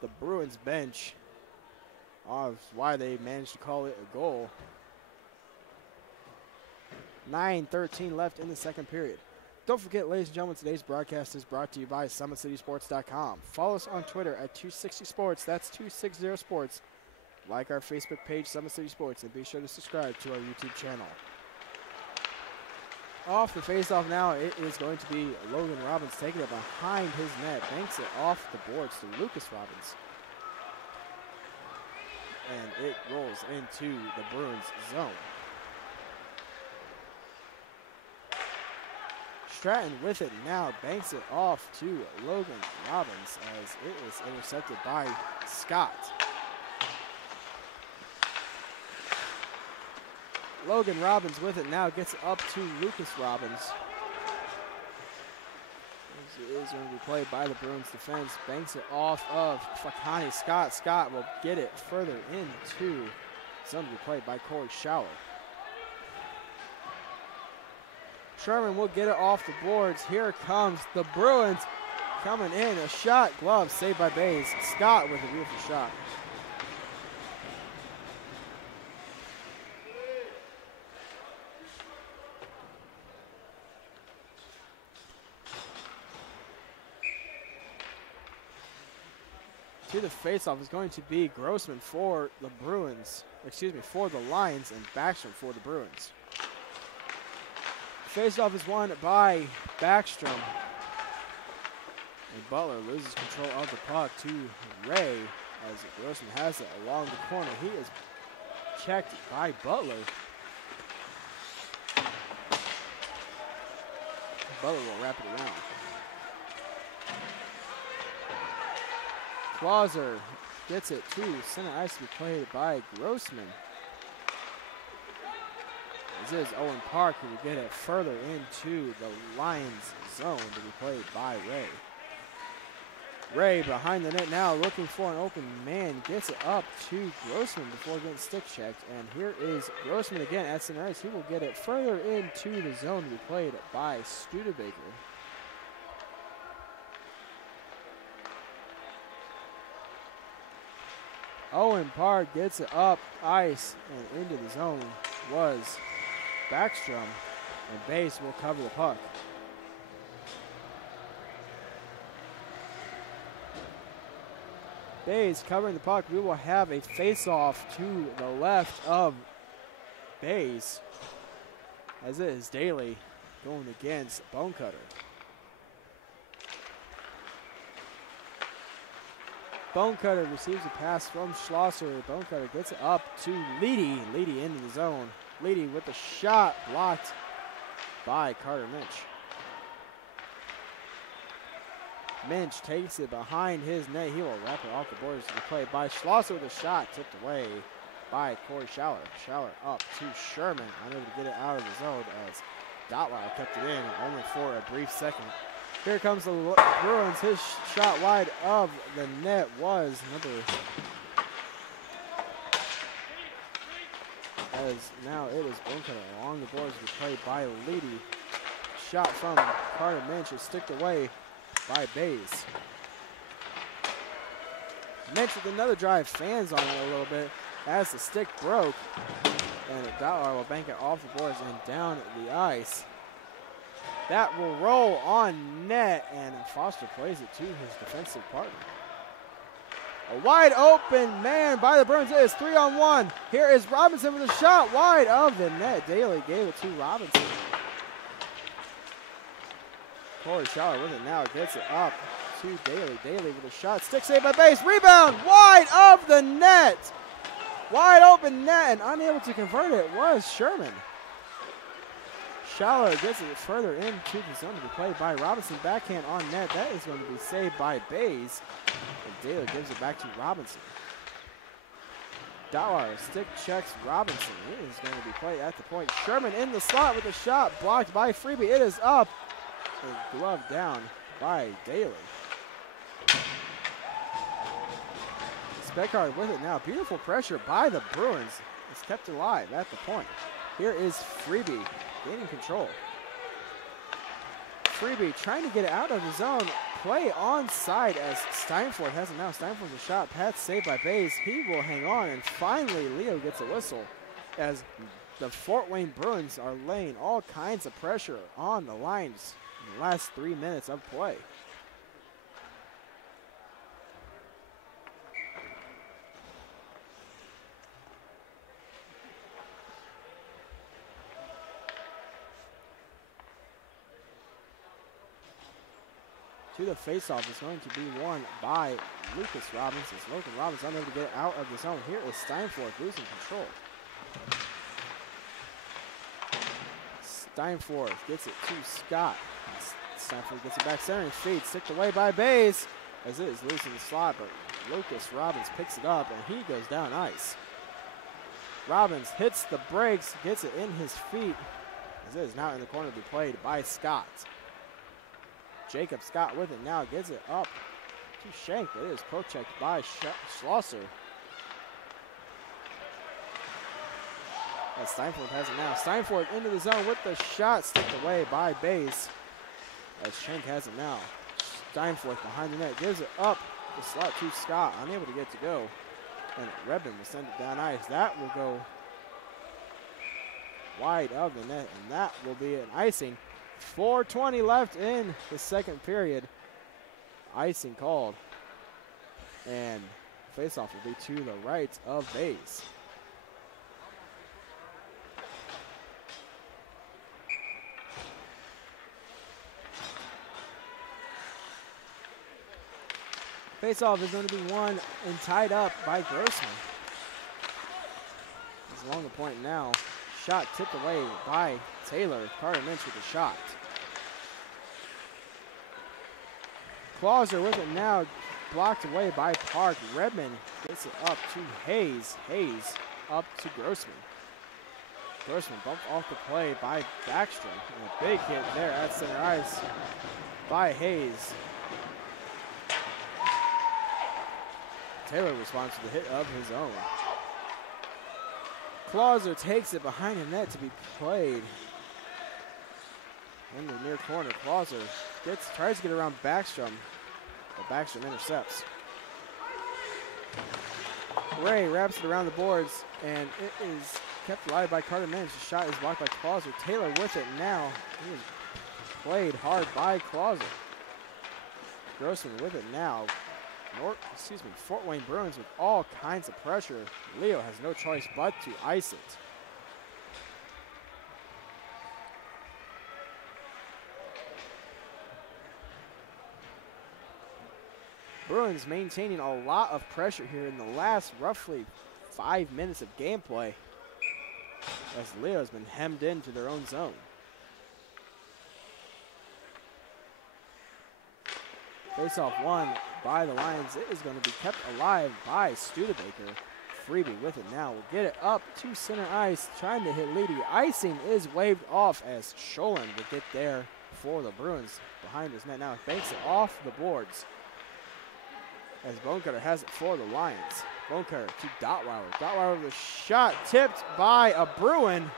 the Bruins bench of why they managed to call it a goal. 9:13 left in the second period. Don't forget, ladies and gentlemen, today's broadcast is brought to you by SummitCitySports.com. Follow us on Twitter at 260sports. That's 260sports. Like our Facebook page, Summit City Sports, and be sure to subscribe to our YouTube channel. Off the face-off now, it is going to be Logan Robbins taking it behind his net. Banks it off the boards to Lucas Robbins. And it rolls into the Bruins zone. Stratton with it now, banks it off to Logan Robbins as it is intercepted by Scott. Logan Robbins with it now, gets it up to Lucas Robbins. It is going to be played by the Bruins defense. Banks it off of Fakani Scott. Scott will get it further into zone to be played by Corey Schaller. Sherman will get it off the boards. Here comes the Bruins coming in. A shot, glove, saved by Bays. Scott with a beautiful shot. To the faceoff is going to be Grossman for the Bruins, for the Lions, and Backstrom for the Bruins. Faceoff is won by Backstrom. And Butler loses control of the puck to Ray as Grossman has it along the corner. He is checked by Butler. Butler will wrap it around. Clauser gets it to center ice to be played by Grossman. This is Owen Park who will get it further into the Lions zone to be played by Ray. Ray behind the net now looking for an open man, gets it up to Grossman before getting stick checked. And here is Grossman again at center ice. He will get it further into the zone to be played by Studebaker. Owen Park gets it up ice and into the zone was Backstrom, and Base will cover the puck. Bays covering the puck. We will have a face-off to the left of Bays, as it is Daly going against Bonecutter. Bonecutter receives a pass from Schlosser. Bonecutter gets it up to Leedy. Leedy into the zone. Leedy with the shot blocked by Carter Minch. Minch takes it behind his net. He will wrap it off the boards to be played by Schlosser with a shot tipped away by Corey Schaller. Schaller up to Sherman, unable to get it out of the zone as Dotweiler kept it in only for a brief second. Here comes the Bruins. His shot wide of the net was number. As now it is Bonecutter along the boards to be played by Leedy. Shot from Carter Minch is sticked away by Bays. Minch with another drive, fans on it a little bit as the stick broke. And Dotweiler will bank it off the boards and down the ice. That will roll on net, and Foster plays it to his defensive partner. A wide open man by the Bruins. It is 3-on-1. Here is Robinson with a shot wide of the net. Daly gave it to Robinson. Corey Schaller with it now. Gets it up to Daly. Daly with a shot. Stick saved by Base. Rebound wide of the net. Wide open net, and unable to convert it was Sherman. Schaller gets it further into the zone to be played by Robinson. Backhand on net. That is going to be saved by Bays. And Daly gives it back to Robinson. Dotweiler stick checks Robinson. It is going to be played at the point. Sherman in the slot with a shot blocked by Freebie. It is up and gloved down by Daly. Speckard with it now. Beautiful pressure by the Bruins. It's kept alive at the point. Here is Freebie gaining control. Freebie trying to get it out of the zone. Play onside as Steinfort has it now. Steinfort's a shot. Pat saved by Bays. He will hang on, and finally Leo gets a whistle as the Fort Wayne Bruins are laying all kinds of pressure on the Lions in the last 3 minutes of play. To the faceoff is going to be won by Lucas Robinson. Logan Robinson unable to get it out of the zone. Here is Steinfort losing control. Steinfort gets it to Scott. Steinfort gets it back center and feeds. Sticked away by Bays as it is losing the slot, but Lucas Robbins picks it up and he goes down ice. Robbins hits the brakes, gets it in his feet as it is now in the corner to be played by Scott. Jacob Scott with it now, gets it up to Shank, but it is poke checked by Schlosser. As Steinfort has it now. Steinfort into the zone with the shot, sticked away by Bays. As Shank has it now. Steinfort behind the net, gives it up the slot to Scott, unable to get to go. And Redmond will send it down ice. That will go wide of the net, and that will be an icing. 4:20 left in the second period. Icing called. And faceoff will be to the right of Bays. Faceoff is going to be won and tied up by Grossman. He's along the point now. Shot tipped away by Taylor. Carter Minch with the shot. Clauser with it now. blocked away by Park. Redmond gets it up to Hayes. Hayes up to Grossman. Grossman bumped off the play by Backstrom. And a big hit there at center ice by Hayes. Taylor responds to the hit of his own. Clauser takes it behind the net to be played. In the near corner, Clauser tries to get around Backstrom, but Backstrom intercepts. Ray wraps it around the boards, and it is kept alive by Carter Mensch. The shot is blocked by Clauser. Taylor with it now. He is played hard by Clauser. Grossman with it now. Fort Wayne Bruins with all kinds of pressure. Leo has no choice but to ice it. Bruins maintaining a lot of pressure here in the last roughly 5 minutes of gameplay, as Leo has been hemmed into their own zone. Face-off won by the Lions. It is going to be kept alive by Studebaker. Freebie with it now. Will get it up to center ice, trying to hit Leedy. Icing is waved off as Scholen will get there for the Bruins behind his net. Now banks it off the boards as Bonecutter has it for the Lions. Bonecutter to Dotweiler. Dotweiler with a shot tipped by a Bruin.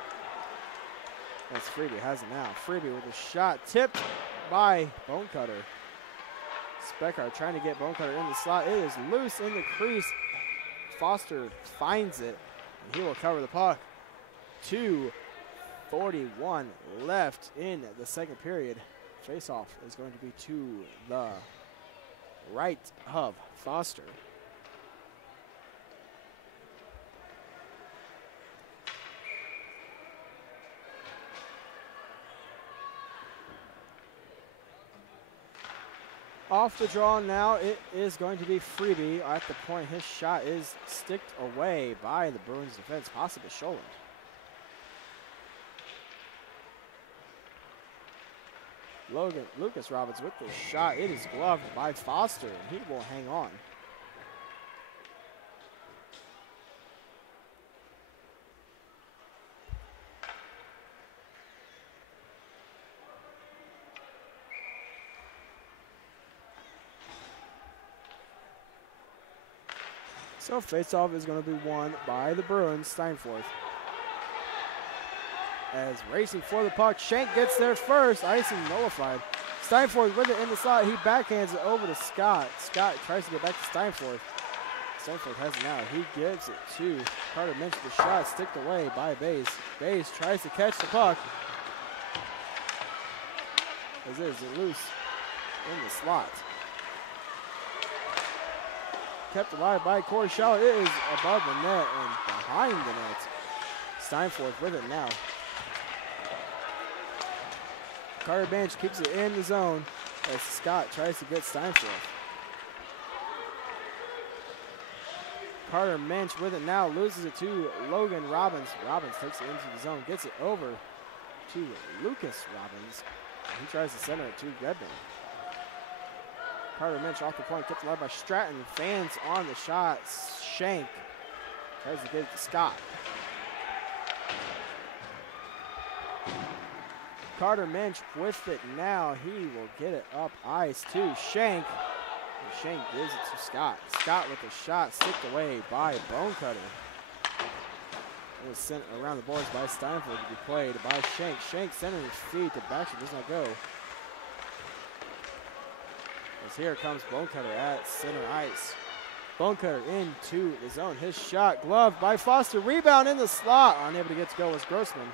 As Freebie has it now. Freebie with a shot tipped by Bonecutter. Speckard trying to get Bonecutter in the slot. It is loose in the crease. Foster finds it, and he will cover the puck. 2:41 left in the second period. Faceoff is going to be to the right of Foster. Off the draw now, it is going to be Freebie. At the point, his shot is sticked away by the Bruins defense, possibly Scholen. Lucas Robbins with the shot. It is gloved by Foster, and he will hang on. So faceoff is going to be won by the Bruins. Steinforth. As racing for the puck, Shank gets there first. Icing nullified. Steinforth with it in the slot. He backhands it over to Scott. Scott tries to get back to Steinforth. Steinforth has it now. He gives it to Carter Minch. The shot sticked away by Bays. Bays tries to catch the puck. As it is loose in the slot. Kept alive by Corey Schaller. It is above the net and behind the net. Steinforth with it now. Carter Bench keeps it in the zone as Scott tries to get Steinforth. Carter Mensch with it now, loses it to Logan Robbins. Robbins takes it into the zone, gets it over to Lucas Robbins. He tries to center it to Redmond. Carter Mensch off the point, kept alive by Stratton. Fans on the shot. Shank tries to get it to Scott. Carter Mensch with it now. He will get it up ice to Shank. And Shank gives it to Scott. Scott with the shot, sticked away by Bonecutter. It was sent around the boards by Steinfeld to be played by Shank. Shank centering his feet to Baxter, does not go. As here comes Bonecutter at center ice. Bonecutter into the zone. His shot gloved by Foster. Rebound in the slot. Unable to get to go was Grossman.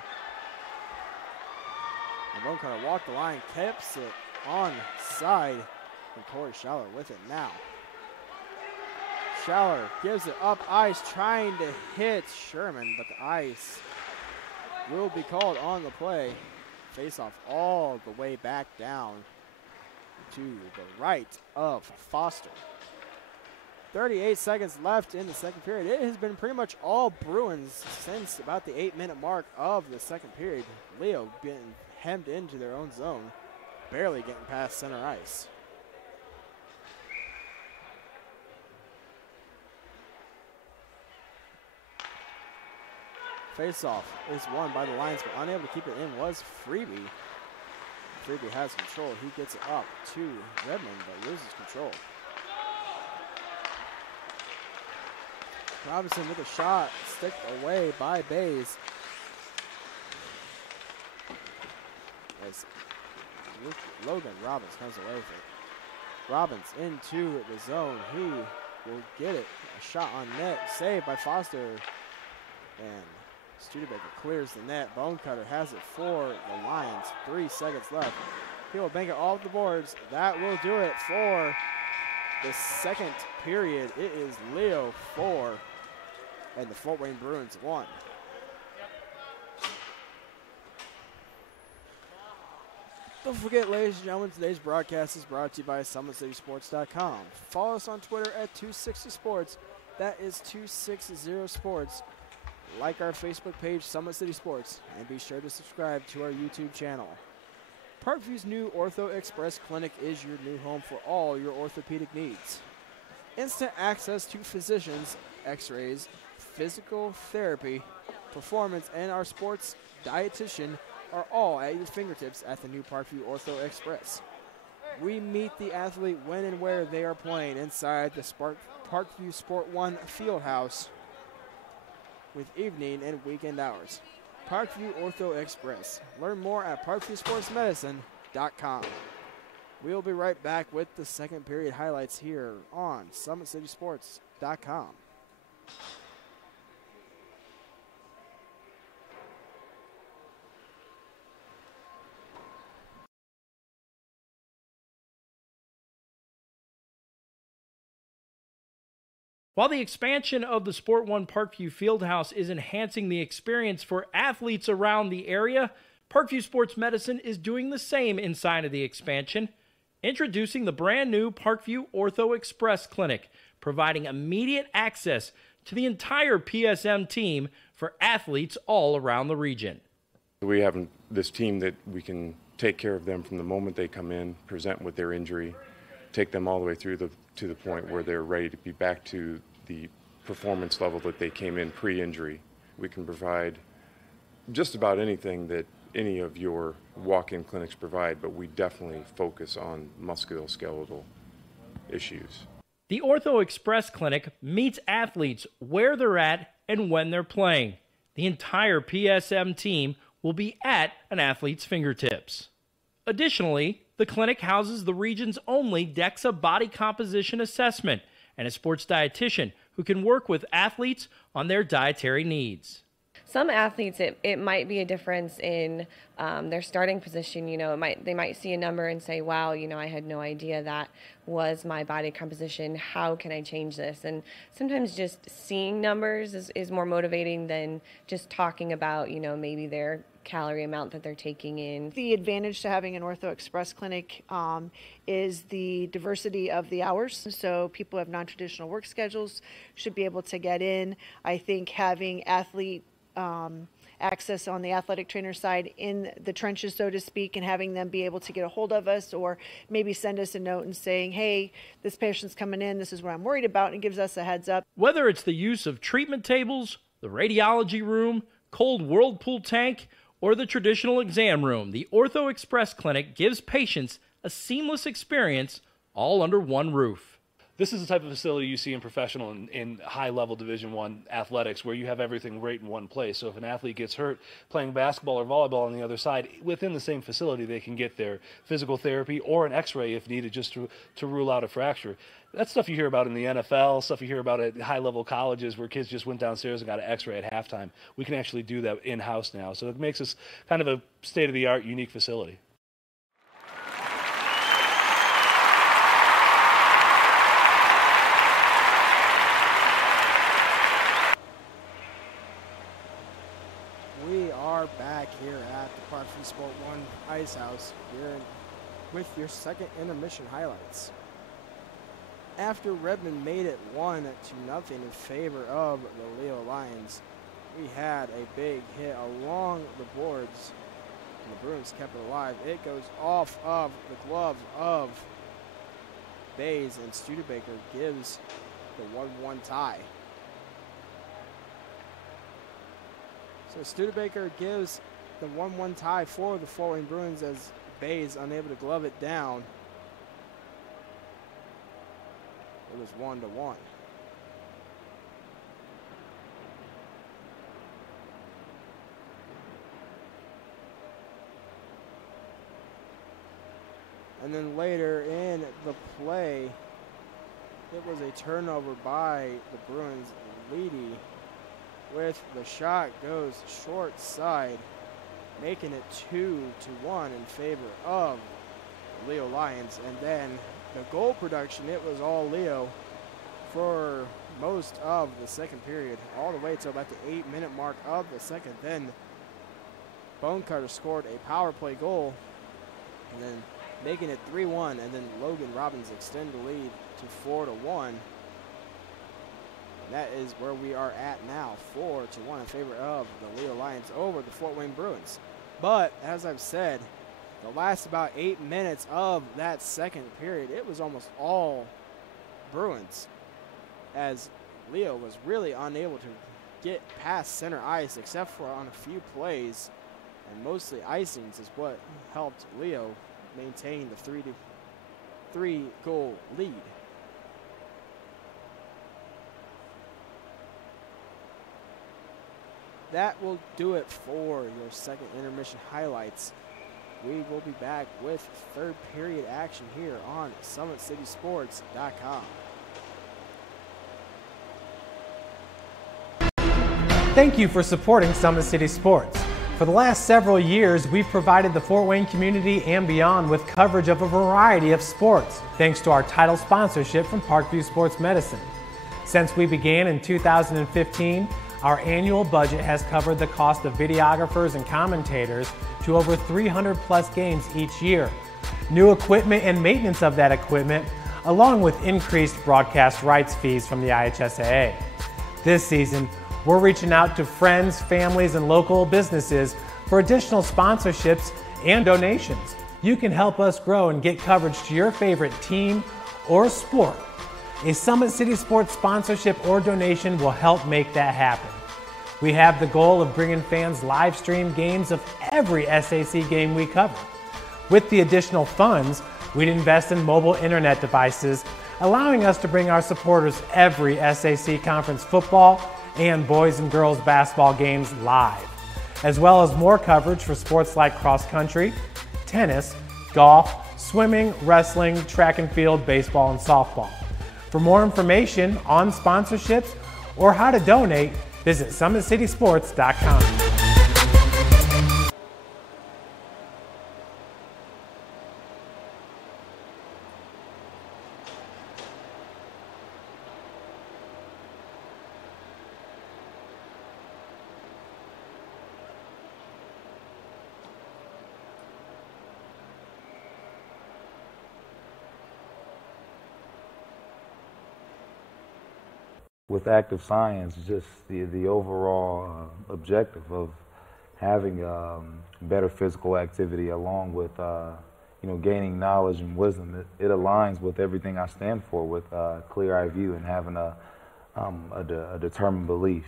And Bonecutter walked the line, keeps it on side. And Corey Schaller with it now. Schaller gives it up ice, trying to hit Sherman, but the ice will be called on the play. Face-off all the way back down to the right of Foster. 38 seconds left in the second period. It has been pretty much all Bruins since about the 8-minute mark of the second period. Leo being hemmed into their own zone, barely getting past center ice. Faceoff is won by the Lions, but unable to keep it in was Freebie. Freebie has control. He gets it up to Redmond, but loses control. Robinson with a shot, sticked away by Bays. As Logan Robbins comes away with it. Robbins into the zone. He will get it. A shot on net, saved by Foster. And Studebaker clears the net. Bonecutter has it for the Lions. 3 seconds left. He will bank it off the boards. That will do it for the second period. It is Leo 4 and the Fort Wayne Bruins 1. Don't forget, ladies and gentlemen, today's broadcast is brought to you by SummitCitySports.com. Follow us on Twitter at 260sports. That is 260sports. Like our Facebook page, Summit City Sports, and be sure to subscribe to our YouTube channel. Parkview's new Ortho Express Clinic is your new home for all your orthopedic needs. Instant access to physicians, x-rays, physical therapy, performance, and our sports dietitian are all at your fingertips at the new Parkview Ortho Express. We meet the athlete when and where they are playing inside the Parkview Sport 1 Fieldhouse with evening and weekend hours. Parkview Ortho Express. Learn more at parkviewsportsmedicine.com. We'll be right back with the second period highlights here on SummitCitySports.com. While the expansion of the Sport 1 Parkview Fieldhouse is enhancing the experience for athletes around the area, Parkview Sports Medicine is doing the same inside of the expansion, introducing the brand new Parkview Ortho Express Clinic, providing immediate access to the entire PSM team for athletes all around the region. We have this team that we can take care of them from the moment they come in, present with their injury, take them all the way through to the point where they're ready to be back to the performance level that they came in pre-injury. We can provide just about anything that any of your walk-in clinics provide, but we definitely focus on musculoskeletal issues. The Ortho Express Clinic meets athletes where they're at and when they're playing. The entire PSM team will be at an athlete's fingertips. Additionally, the clinic houses the region's only DEXA body composition assessment and a sports dietitian who can work with athletes on their dietary needs. Some athletes, it might be a difference in their starting position. They might see a number and say, wow, I had no idea that was my body composition. How can I change this? And sometimes just seeing numbers is more motivating than just talking about, maybe their calorie amount that they're taking in. The advantage to having an Ortho Express clinic is the diversity of the hours. So people who have non-traditional work schedules should be able to get in. I think having athlete access on the athletic trainer side in the trenches, so to speak, and having them be able to get a hold of us or maybe send us a note and saying, hey, this patient's coming in, this is what I'm worried about, and gives us a heads up. Whether it's the use of treatment tables, the radiology room, cold whirlpool tank, or the traditional exam room, the Ortho Express Clinic gives patients a seamless experience all under one roof. This is the type of facility you see in professional and high-level Division I athletics where you have everything right in one place. So if an athlete gets hurt playing basketball or volleyball on the other side, within the same facility they can get their physical therapy or an x-ray if needed just to rule out a fracture. That's stuff you hear about in the NFL, stuff you hear about at high-level colleges where kids just went downstairs and got an x-ray at halftime. We can actually do that in-house now. So it makes us kind of a state-of-the-art, unique facility. Back here at the Parkview Sport 1 Ice House here with your second intermission highlights. After Redmond made it 1-0 in favor of the Leo Lions, we had a big hit along the boards and the Bruins kept it alive. It goes off of the glove of Bays, and Studebaker gives the 1-1 tie. So Studebaker gives the 1-1 tie for the Fort Wayne Bruins as Bays unable to glove it down. It was 1-1. And then later in the play, it was a turnover by the Bruins. Leedy with the shot goes short side, making it 2-1 in favor of the Leo Lions. And then the goal production, it was all Leo for most of the second period, all the way to about the 8-minute mark of the second. Then Bonecutter scored a power play goal, and then making it 3-1, and then Logan Robbins extend the lead to 4-1. And that is where we are at now, 4-1 in favor of the Leo Lions over the Fort Wayne Bruins. But as I've said, the last about 8 minutes of that second period, it was almost all Bruins, as Leo was really unable to get past center ice except for on a few plays, and mostly icings is what helped Leo maintain the 3-3 goal lead. That will do it for your second intermission highlights. We will be back with third period action here on SummitCitySports.com. Thank you for supporting Summit City Sports. For the last several years, we've provided the Fort Wayne community and beyond with coverage of a variety of sports, thanks to our title sponsorship from Parkview Sports Medicine. Since we began in 2015, our annual budget has covered the cost of videographers and commentators to over 300 plus games each year, new equipment and maintenance of that equipment, along with increased broadcast rights fees from the IHSAA. This season, we're reaching out to friends, families, and local businesses for additional sponsorships and donations. You can help us grow and get coverage to your favorite team or sport. A Summit City Sports sponsorship or donation will help make that happen. We have the goal of bringing fans live stream games of every SAC game we cover. With the additional funds, we'd invest in mobile internet devices, allowing us to bring our supporters every SAC conference football and boys and girls basketball games live, as well as more coverage for sports like cross country, tennis, golf, swimming, wrestling, track and field, baseball, and softball. For more information on sponsorships or how to donate, visit SummitCitySports.com. With active science, just the overall objective of having better physical activity along with gaining knowledge and wisdom, it aligns with everything I stand for, with clear-eye view and having a determined belief,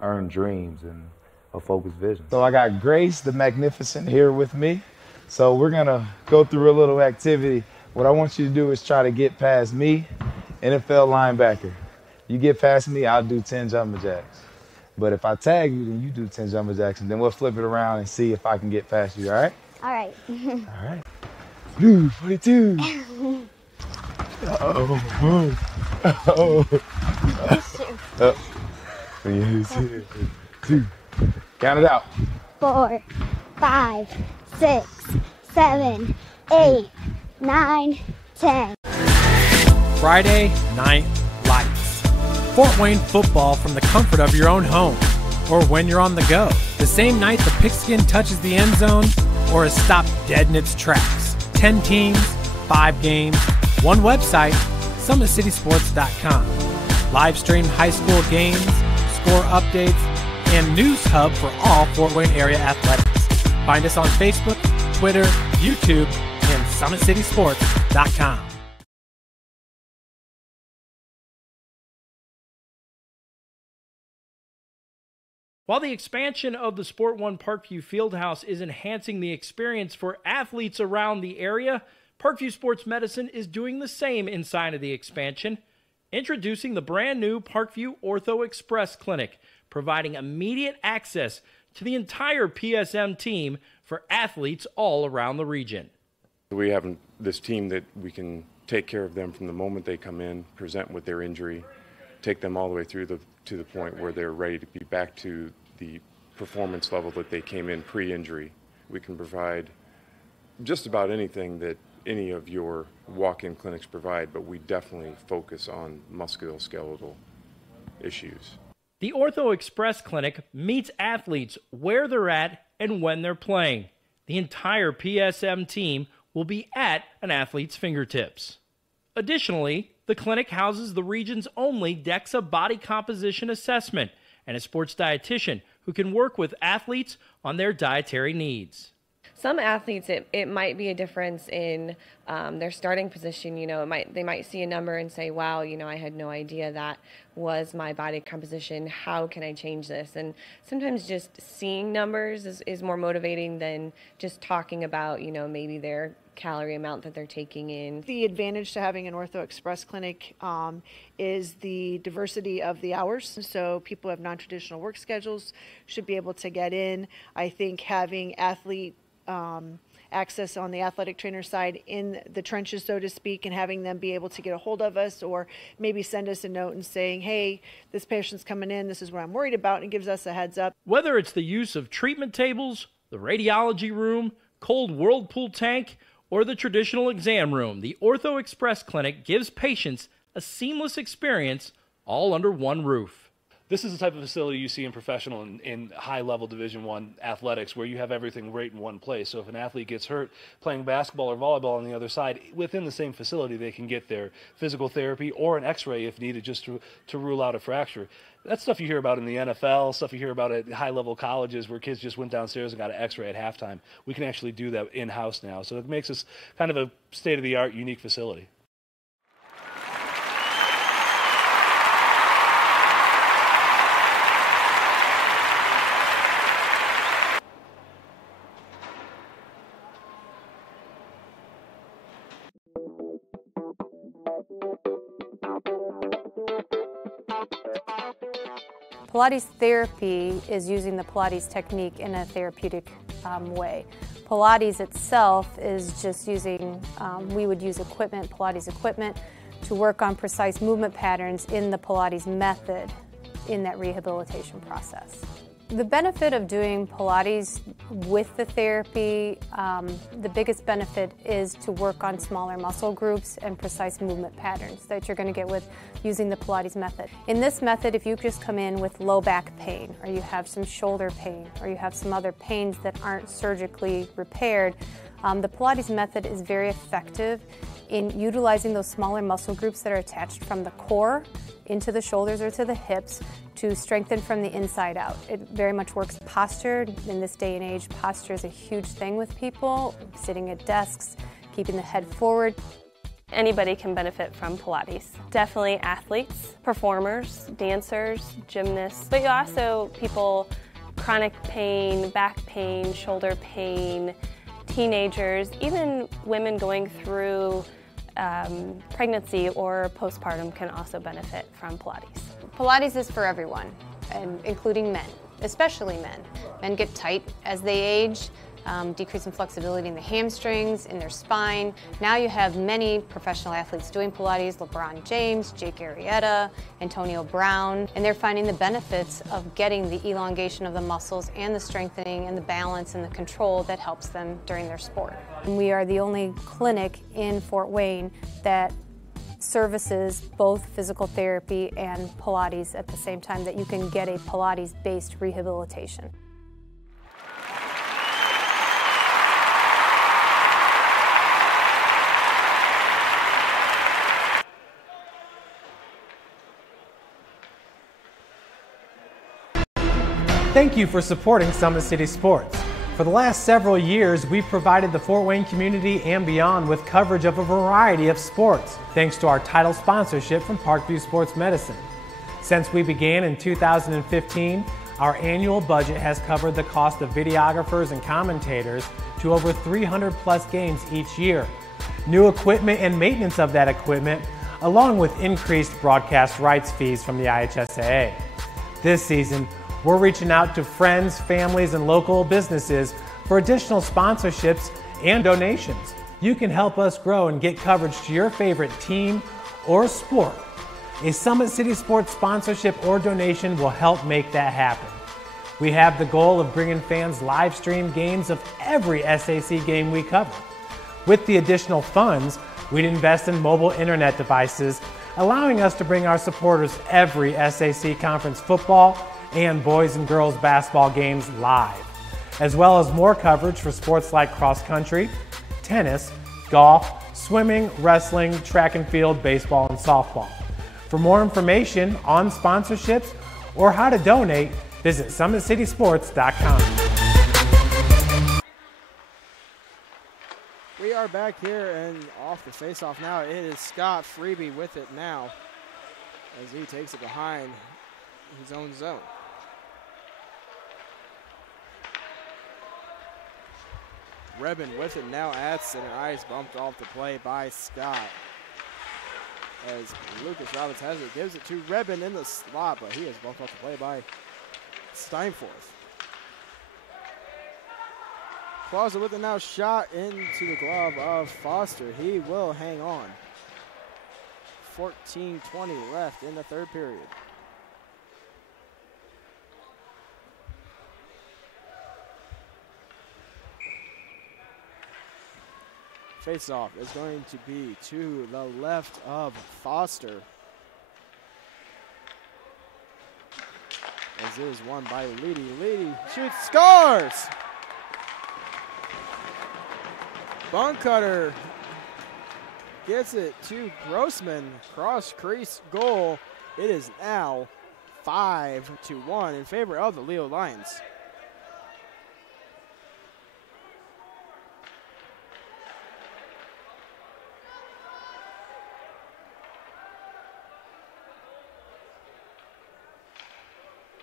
earned dreams and a focused vision. So I got Grace the Magnificent here with me. So we're gonna go through a little activity. What I want you to do is try to get past me, NFL linebacker. You get past me, I'll do 10 jumping jacks. But if I tag you, then you do 10 jumping jacks, and then we'll flip it around and see if I can get past you, all right? All right. All right. Blue 42. Uh-oh. Uh-oh. 2. Count it out. 4, 5, 6, 7, 8, 9, 10. Friday Night Lights. Fort Wayne football from the comfort of your own home, or when you're on the go. The same night the pigskin touches the end zone, or is stopped dead in its tracks. 10 teams, 5 games, one website, SummitCitySports.com. Live stream high school games, score updates, and news hub for all Fort Wayne area athletics. Find us on Facebook, Twitter, YouTube, and SummitCitySports.com. While the expansion of the Sport One Parkview Fieldhouse is enhancing the experience for athletes around the area, Parkview Sports Medicine is doing the same inside of the expansion, introducing the brand new Parkview Ortho Express Clinic, providing immediate access to the entire PSM team for athletes all around the region. We have this team that we can take care of them from the moment they come in, present with their injury, take them all the way through to the point where they're ready to be back to the performance level that they came in pre-injury. We can provide just about anything that any of your walk-in clinics provide, but we definitely focus on musculoskeletal issues. The Ortho Express Clinic meets athletes where they're at and when they're playing. The entire PSM team will be at an athlete's fingertips. Additionally, the clinic houses the region's only DEXA body composition assessment and a sports dietitian who can work with athletes on their dietary needs. Some athletes, it might be a difference in their starting position. They might see a number and say, wow, I had no idea that was my body composition. How can I change this? And sometimes just seeing numbers is more motivating than just talking about, maybe their calorie amount that they're taking in. The advantage to having an Ortho Express clinic is the diversity of the hours. So people who have non-traditional work schedules should be able to get in. I think having athlete access on the athletic trainer side in the trenches, so to speak, and having them be able to get a hold of us or maybe send us a note and saying, hey, this patient's coming in, this is what I'm worried about, and gives us a heads up. Whether it's the use of treatment tables, the radiology room, cold whirlpool tank, or the traditional exam room, the Ortho Express Clinic gives patients a seamless experience all under one roof. This is the type of facility you see in professional and high-level Division I athletics where you have everything right in one place. So if an athlete gets hurt playing basketball or volleyball on the other side, within the same facility they can get their physical therapy or an x-ray if needed just to rule out a fracture. That's stuff you hear about in the NFL, stuff you hear about at high-level colleges where kids just went downstairs and got an x-ray at halftime. We can actually do that in-house now. So it makes us kind of a state-of-the-art, unique facility. Pilates therapy is using the Pilates technique in a therapeutic way. Pilates itself is just using, we would use equipment, Pilates equipment, to work on precise movement patterns in the Pilates method in that rehabilitation process. The benefit of doing Pilates with the therapy, the biggest benefit is to work on smaller muscle groups and precise movement patterns that you're going to get with using the Pilates method. In this method, if you just come in with low back pain, or you have some shoulder pain, or you have some other pains that aren't surgically repaired, the Pilates method is very effective in utilizing those smaller muscle groups that are attached from the core into the shoulders or to the hips to strengthen from the inside out. It very much works posture. In this day and age, posture is a huge thing with people, sitting at desks, keeping the head forward. Anybody can benefit from Pilates. Definitely athletes, performers, dancers, gymnasts, but you also people, chronic pain, back pain, shoulder pain, teenagers, even women going through pregnancy or postpartum can also benefit from Pilates. Pilates is for everyone, and including men, especially men. Men get tight as they age, decrease in flexibility in the hamstrings, in their spine. Now you have many professional athletes doing Pilates, LeBron James, Jake Arrieta, Antonio Brown, and they're finding the benefits of getting the elongation of the muscles and the strengthening and the balance and the control that helps them during their sport. And we are the only clinic in Fort Wayne that services both physical therapy and Pilates at the same time, that you can get a Pilates-based rehabilitation. Thank you for supporting Summit City Sports. For the last several years, we've provided the Fort Wayne community and beyond with coverage of a variety of sports, thanks to our title sponsorship from Parkview Sports Medicine. Since we began in 2015, Our annual budget has covered the cost of videographers and commentators to over 300 plus games each year. New equipment and maintenance of that equipment, along with increased broadcast rights fees from the IHSAA. This season, we're reaching out to friends, families, and local businesses for additional sponsorships and donations. You can help us grow and get coverage to your favorite team or sport. A Summit City Sports sponsorship or donation will help make that happen. We have the goal of bringing fans live stream games of every SAC game we cover. With the additional funds, we'd invest in mobile internet devices, allowing us to bring our supporters every SAC conference football and boys and girls basketball games live, as well as more coverage for sports like cross country, tennis, golf, swimming, wrestling, track and field, baseball, and softball. For more information on sponsorships or how to donate, visit SummitCitySports.com. We are back here and off the faceoff now. It is Scott Freeby with it now as he takes it behind his own zone. Rebin with it now at center ice, bumped off the play by Scott. As Lucas Roberts has it, gives it to Rebin in the slot, but he is bumped off the play by Steinforth. Clauser with it now, shot into the glove of Foster. He will hang on. 14-20 left in the third period. Face-off is going to be to the left of Foster. As it is won by Leedy. Leedy shoots, scores! Bunkcutter gets it to Grossman, cross crease goal. It is now 5-1 in favor of the Leo Lions.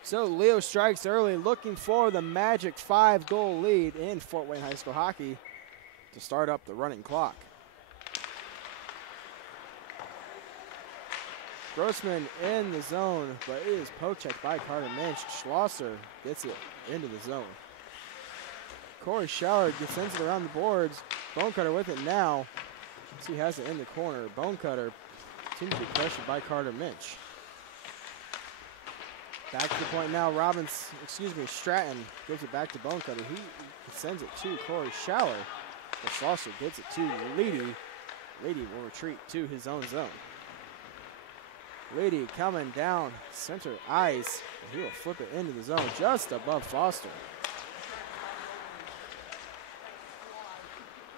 So Leo strikes early, looking for the magic 5-goal lead in Fort Wayne High School hockey to start up the running clock. Grossman in the zone, but it is poke checked by Carter Minch. Schlosser gets it into the zone. Corey Schallard sends it around the boards. Bonecutter with it now. He has it in the corner. Bonecutter seems to be pressured by Carter Minch. Back to the point now, Stratton gives it back to Bonecutter. He sends it to Corey Schaller. But Schlosser gets it to Leedy. Leedy will retreat to his own zone. Leedy coming down center ice. He will flip it into the zone just above Foster.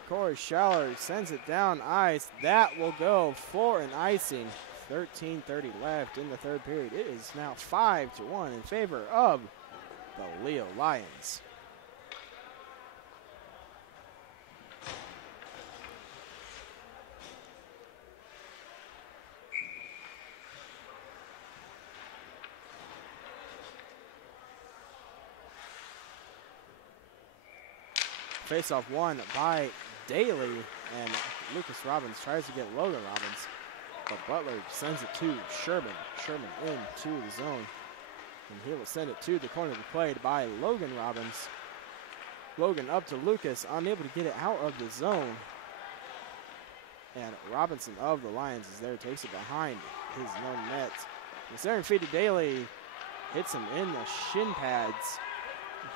Corey Schaller sends it down ice. That will go for an icing. 13:30 left in the third period. It is now 5-1 in favor of the Leo Lions. Face-off won by Daly, and Lucas Robbins tries to get Logan Robbins. But Butler sends it to Sherman. Sherman into the zone. And he will send it to the corner to be played by Logan Robbins. Logan up to Lucas, unable to get it out of the zone. And Robinson of the Lions is there, takes it behind his own net. The center feed to Daly, hits him in the shin pads.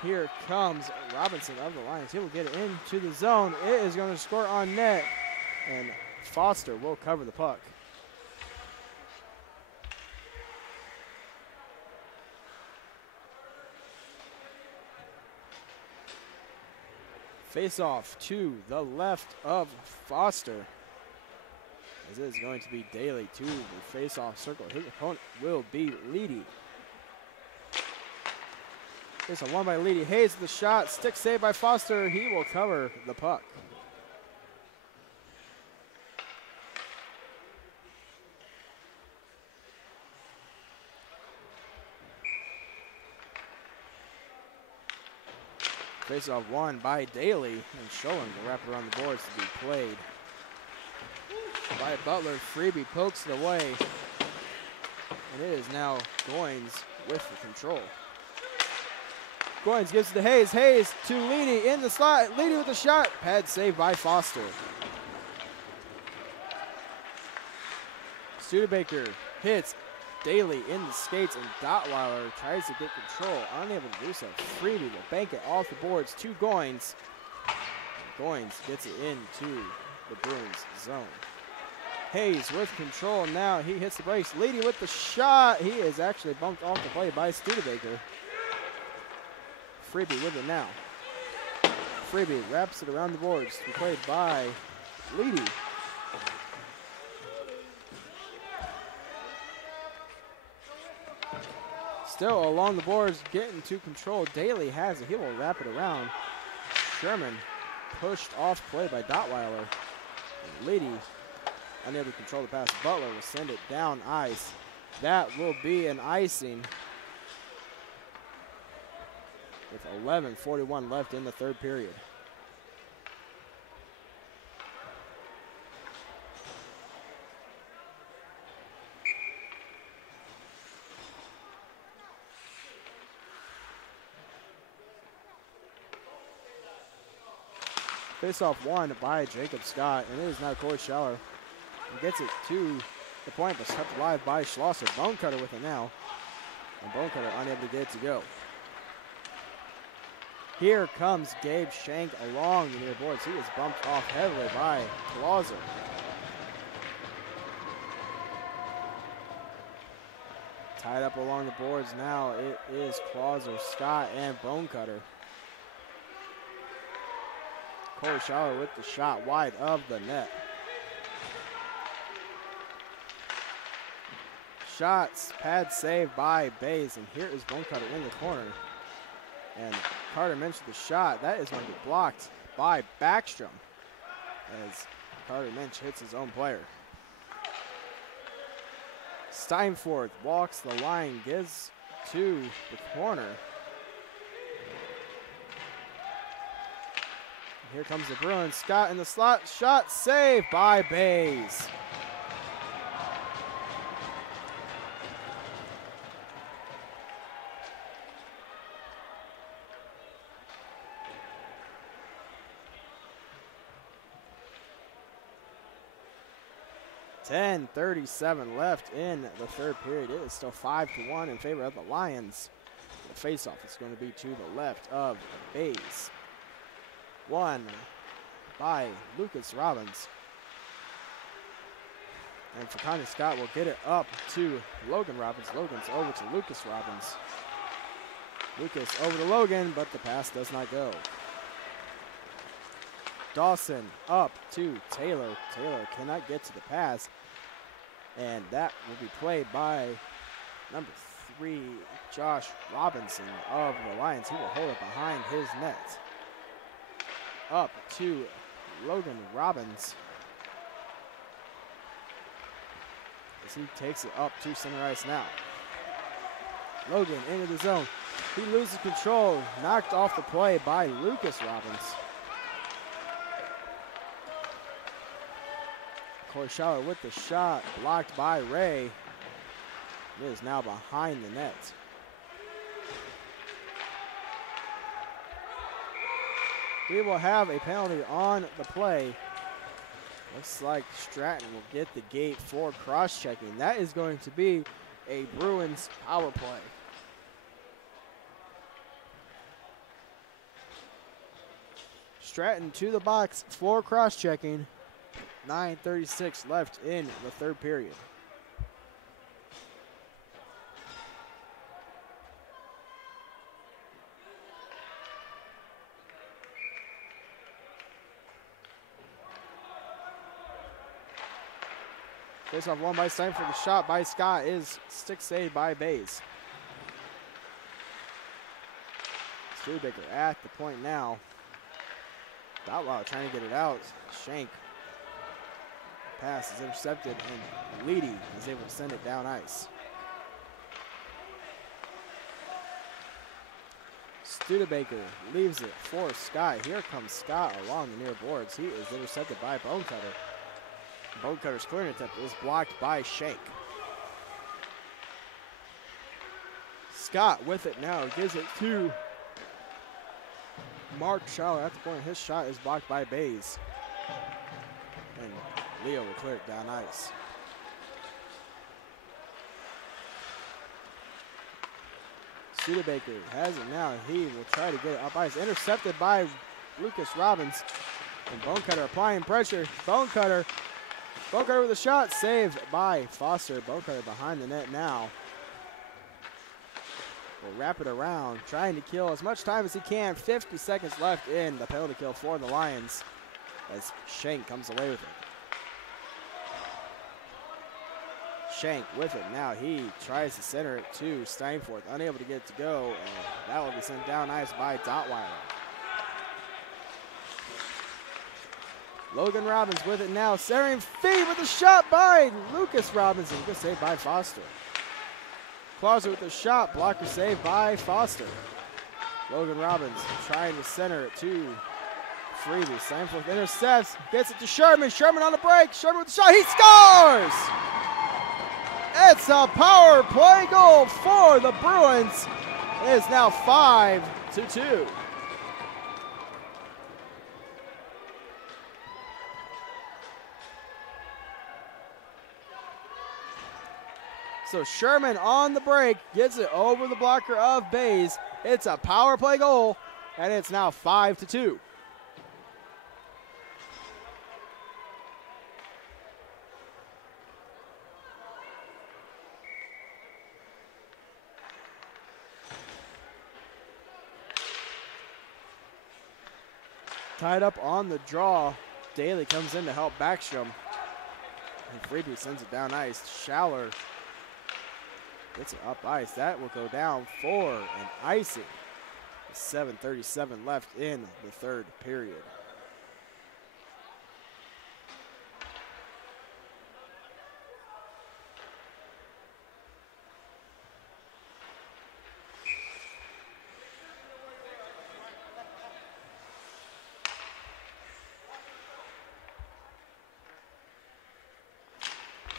Here comes Robinson of the Lions. He will get it into the zone. It is going to score on net. And Foster will cover the puck. Face off to the left of Foster. As it is going to be Daly to the face off circle. His opponent will be Leedy. There's a one by Leedy. Hayes the shot. Stick save by Foster. He will cover the puck. Face-off won by Daly, and showing the wrap around the boards to be played by Butler. Freebie pokes it away, and it is now Goins with the control. Goins gives it to Hayes. Hayes to Leedy in the slot. Leedy with the shot. Pad saved by Foster. Studebaker hits Daly in the skates, and Dotweiler tries to get control. Unable to do so. Freebie will bank it off the boards to Goins. Goins gets it into the Bruins zone. Hayes with control now. He hits the brakes. Leedy with the shot. He is actually bumped off the play by Studebaker. Freebie with it now. Freebie wraps it around the boards to be played by Leedy. Still along the boards, getting to control. Daly has it. He will wrap it around. Sherman pushed off play by Dotweiler. Leedy unable to control the pass. Butler will send it down ice. That will be an icing with 11:41 left in the third period. Face-off won by Jacob Scott, and it is now Corey Schaller. He gets it to the point, but swept alive by Schlosser. Bonecutter with it now, and Bonecutter unable to get it to go. Here comes Gabe Shank along the near boards. He is bumped off heavily by Clauser. Tied up along the boards now, it is Clauser, Scott, and Bonecutter. Corey Schaller with the shot wide of the net. Shots, pad saved by Bays, and here is Bonecutter in the corner. And Carter mentioned the shot. That is going to be blocked by Backstrom as Carter Minch hits his own player. Steinfort walks the line, gives to the corner. Here comes the Bruins. Scott in the slot. Shot saved by Bays. .37 left in the third period. It is still 5-1 in favor of the Lions. The face-off is going to be to the left of Bays. Won by Lucas Robbins. And Fakani Scott will get it up to Logan Robbins. Logan's over to Lucas Robbins. Lucas over to Logan, but the pass does not go. Dawson up to Taylor. Taylor cannot get to the pass. And that will be played by number 3, Josh Robinson of the Lions. He will hold it behind his net. Up to Logan Robbins as he takes it up to center ice now. Logan into the zone. He loses control. Knocked off the play by Lucas Robbins. Corey Schaller with the shot, blocked by Ray. It is now behind the net. We will have a penalty on the play. Looks like Stratton will get the gate for cross-checking. That is going to be a Bruins power play. Stratton to the box for cross-checking. 9:36 left in the third period. Face-off won by Steinford. The shot by Scott is stick saved by Bays. Studebaker at the point now. Dotweiler trying to get it out. Shank. Pass is intercepted, and Leedy is able to send it down ice. Studebaker leaves it for Scott. Here comes Scott along the near boards. He is intercepted by Bonecutter. Bonecutter's clearing attempt is blocked by Shank. Scott with it now, gives it to Mark Schaller at the point. His shot is blocked by Bays. And Leo will clear it down ice. Studebaker has it now. He will try to get it up ice. Intercepted by Lucas Robbins. And Bonecutter applying pressure. Bonecutter with a shot. Saved by Foster. Bonecutter behind the net now. Will wrap it around, trying to kill as much time as he can. 50 seconds left in the penalty kill for the Lions as Shank comes away with it. Shank with it now. He tries to center it to Steinforth, unable to get it to go, and that will be sent down ice by Dotweiler. Logan Robbins with it now, centering feed with a shot by Lucas Robinson. Good save by Foster. Clauser with a shot, blocker save by Foster. Logan Robbins trying to center it to Freeby. Steinforth intercepts, gets it to Sherman. Sherman on the break. Sherman with the shot. He scores! It's a power play goal for the Bruins. It is now 5-2. So Sherman on the break gets it over the blocker of Bays. It's a power play goal, and it's now 5-2. Tied up on the draw. Daly comes in to help Backstrom. And Freeby sends it down ice. Schaller gets it up ice. That will go down for an icing. 7:37 left in the third period.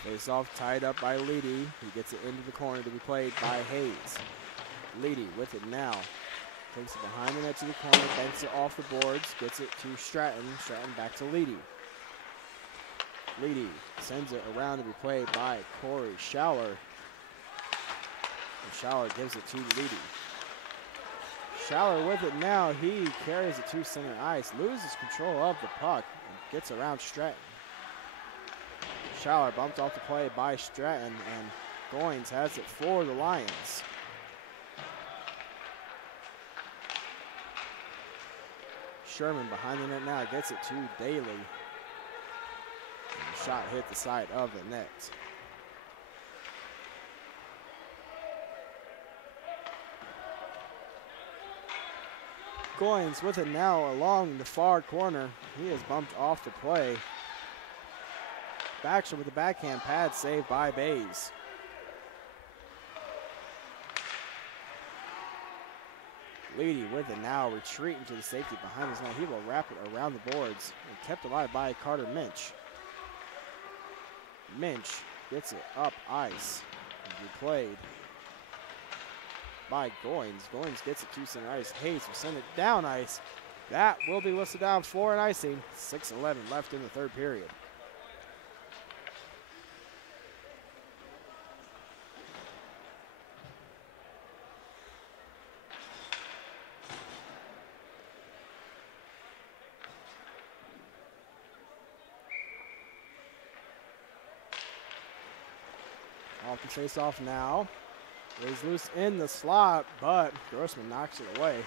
Face off tied up by Leedy. He gets it into the corner to be played by Hayes. Leedy with it now. Takes it behind the net to the corner, banks it off the boards, gets it to Stratton. Stratton back to Leedy. Leedy sends it around to be played by Corey Schaller. And Schaller gives it to Leedy. Schaller with it now. He carries it to center ice, loses control of the puck, and gets around Stratton. Schaller bumped off the play by Stratton, and Goins has it for the Lions. Sherman behind the net now, gets it to Daly. And the shot hit the side of the net. Goins with it now along the far corner. He is bumped off the play. Backstrom with the backhand pad, saved by Bays. Leedy with it now, retreating to the safety behind his net. He will wrap it around the boards and kept alive by Carter Minch. Minch gets it up ice and replayed by Goins. Goins gets it to center ice. Hayes will send it down ice. That will be whistled down for an icing. 6:11 left in the third period. Off the face-off now. Lays loose in the slot, but Grossman knocks it away.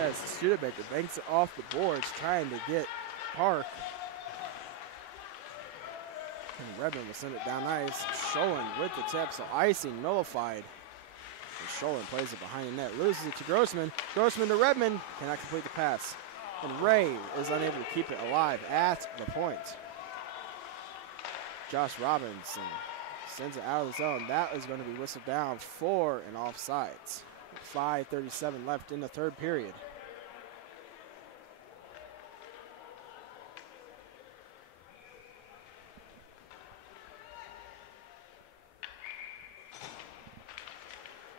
As Studebaker banks it off the boards, trying to get Park. And Redmond will send it down ice. Schoen with the tip, so icing nullified. And Schoen plays it behind the net, loses it to Grossman. Grossman to Redmond, cannot complete the pass. And Ray is unable to keep it alive at the point. Josh Robinson sends it out of the zone. That is going to be whistled down for an offsides. 5:37 left in the third period.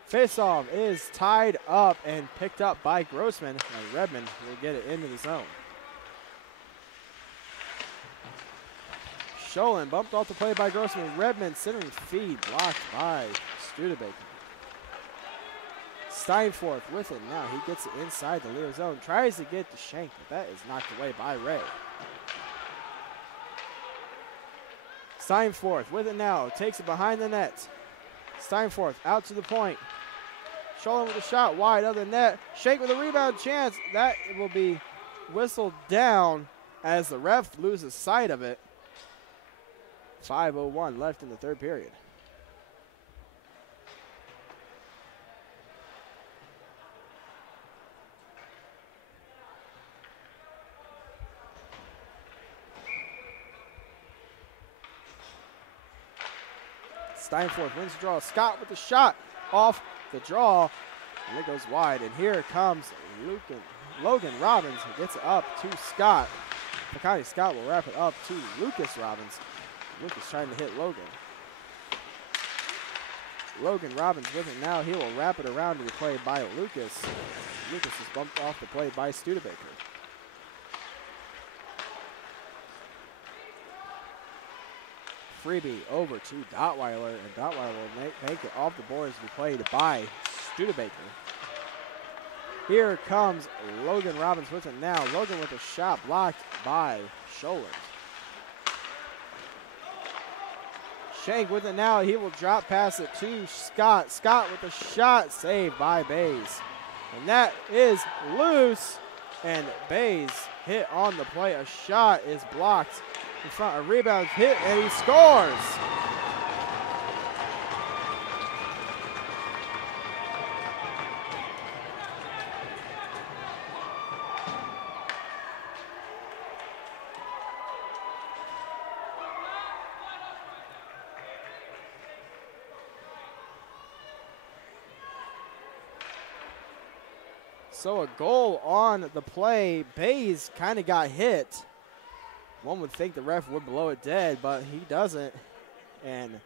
Faceoff is tied up and picked up by Grossman, and Redmond will get it into the zone. Scholin bumped off the play by Grossman. Redmond centering feed blocked by Studebaker. Steinforth with it now. He gets it inside the Leo zone. Tries to get the shank, but that is knocked away by Ray. Steinforth with it now. Takes it behind the net. Steinforth out to the point. Scholin with a shot wide of the net. Shank with a rebound chance. That will be whistled down as the ref loses sight of it. 5:01 left in the third period. Steinforth wins the draw. Scott with the shot off the draw, and it goes wide. And here comes Logan Robbins, who gets it up to Scott. Makani Scott will wrap it up to Lucas Robbins. Lucas trying to hit Logan. Logan Robbins with it now. He will wrap it around to the play by Lucas. Lucas is bumped off the play by Studebaker. Freebie over to Dottweiler, and Dottweiler will make it off the boards to be played by Studebaker. Here comes Logan Robbins with it now. Logan with a shot blocked by Scholin. Shank with it now. He will drop pass it to Scott. Scott with a shot saved by Bays. And that is loose. And Bays hit on the play. A shot is blocked in front. A rebound hit, and he scores. So a goal on the play. Bays kind of got hit. One would think the ref would blow it dead, but he doesn't. And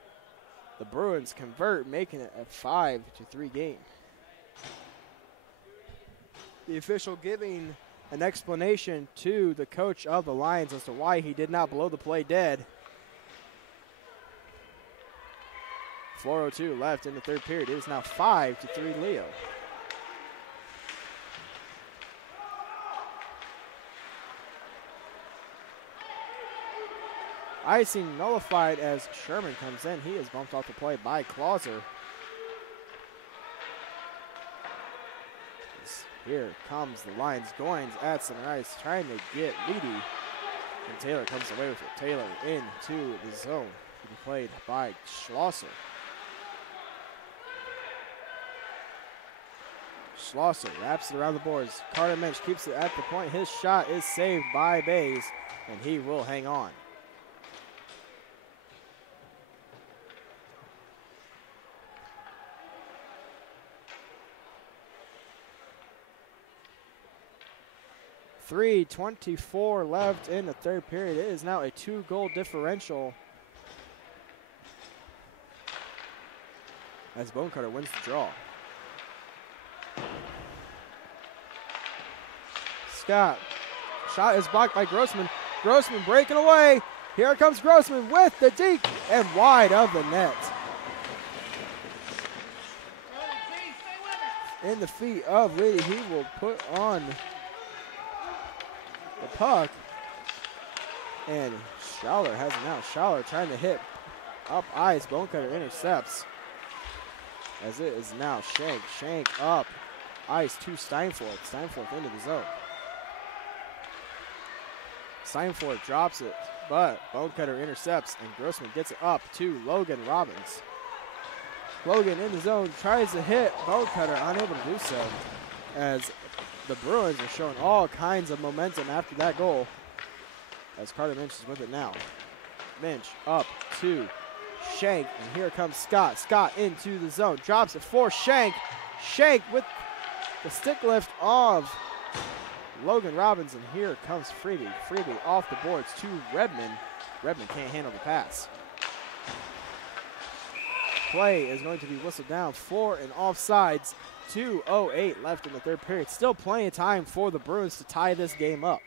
the Bruins convert, making it a 5-3 game. The official giving an explanation to the coach of the Lions as to why he did not blow the play dead. 4:02 left in the third period. It is now 5-3 Leo. Icing nullified as Sherman comes in. He is bumped off the play by Clauser. Here comes the Lions. Goins at center ice trying to get Leedy. And Taylor comes away with it. Taylor into the zone to be played by Schlosser. Schlosser wraps it around the boards. Carter Minch keeps it at the point. His shot is saved by Bays, and he will hang on. .324 left in the third period. It is now a 2-goal differential as Bonecutter wins the draw. Scott, shot is blocked by Grossman. Grossman breaking away. Here comes Grossman with the deke and wide of the net. In the feet of Liddy, he will put on the puck, and Schaller has it now. Schaller trying to hit up ice. Bonecutter intercepts as it is now Shank. Shank up ice to Steinforth. Steinforth into the zone. Steinforth drops it, but Bonecutter intercepts, and Grossman gets it up to Logan Robbins. Logan in the zone tries to hit Bonecutter, unable to do so as the Bruins are showing all kinds of momentum after that goal as Carter Minch is with it now. Minch up to Shank, and here comes Scott. Scott into the zone, drops it for Shank, Shank with the stick lift of Logan Robbins, and here comes Freebie. Freebie off the boards to Redmond. Redmond can't handle the pass. Play is going to be whistled down for an offsides. 2:08 left in the third period. Still plenty of time for the Bruins to tie this game up.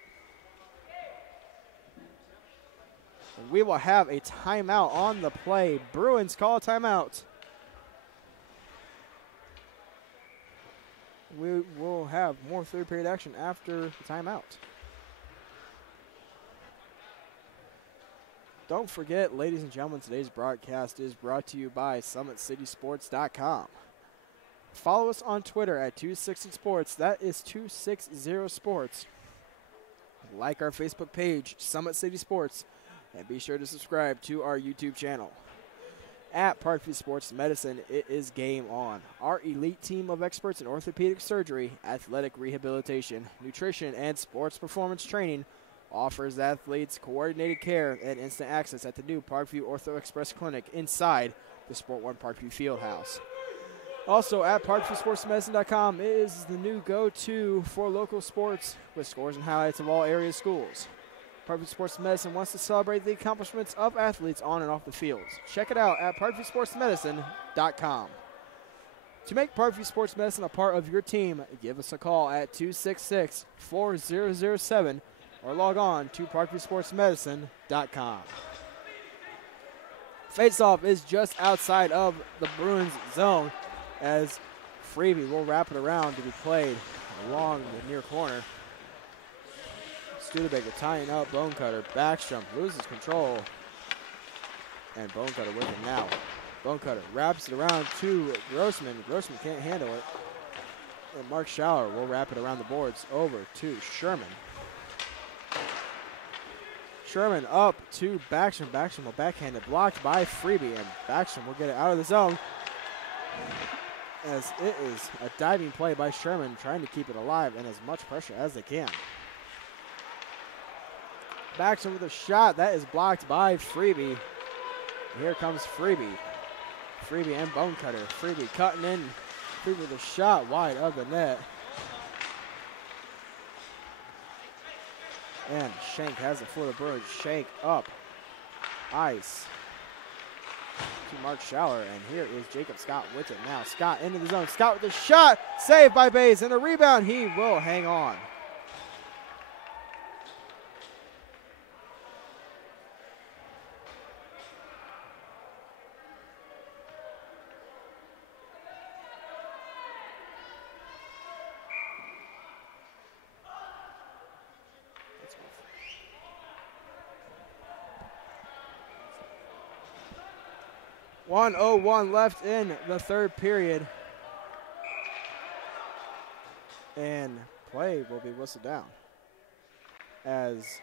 And we will have a timeout on the play. Bruins call a timeout. We will have more third period action after the timeout. Don't forget, ladies and gentlemen, today's broadcast is brought to you by SummitCitySports.com. Follow us on Twitter at 260sports. That is 260sports. Like our Facebook page, Summit City Sports, and be sure to subscribe to our YouTube channel. At Parkview Sports Medicine, it is game on. Our elite team of experts in orthopedic surgery, athletic rehabilitation, nutrition, and sports performance training offers athletes coordinated care and instant access at the new Parkview Ortho Express Clinic inside the Sport One Parkview Fieldhouse. Also at ParkviewSportsMedicine.com is the new go-to for local sports with scores and highlights of all area schools. Parkview Sports Medicine wants to celebrate the accomplishments of athletes on and off the fields. Check it out at ParkviewSportsMedicine.com. To make Parkview Sports Medicine a part of your team, give us a call at 266-4007 or log on to ParkviewSportsMedicine.com. Face-off is just outside of the Bruins zone as Freebie will wrap it around to be played along the near corner. Studebaker tying up Bonecutter. Backstrom loses control. And Bonecutter with it now. Bonecutter wraps it around to Grossman. Grossman can't handle it. And Mark Schaller will wrap it around the boards over to Sherman. Sherman up to Backstrom. Backstrom will backhand it, blocked by Freebie, and Backstrom will get it out of the zone as it is a diving play by Sherman trying to keep it alive and as much pressure as they can. Backstrom with a shot that is blocked by Freebie. Here comes Freebie. Freebie and Bonecutter. Freebie cutting in. Freebie with a shot wide of the net. And Shank has it for the Bruins. Shank up. Ice. To Mark Schaller. And here is Jacob Scott with it now. Scott into the zone. Scott with a shot. Saved by Bays. And a rebound. He will hang on. .101 left in the third period. And play will be whistled down as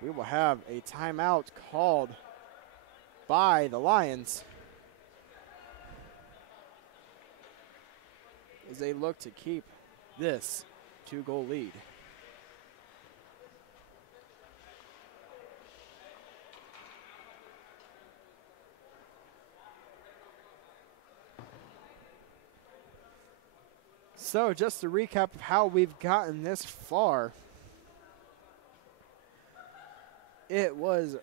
we will have a timeout called by the Lions as they look to keep this 2-goal lead. So just to recap of how we've gotten this far, it was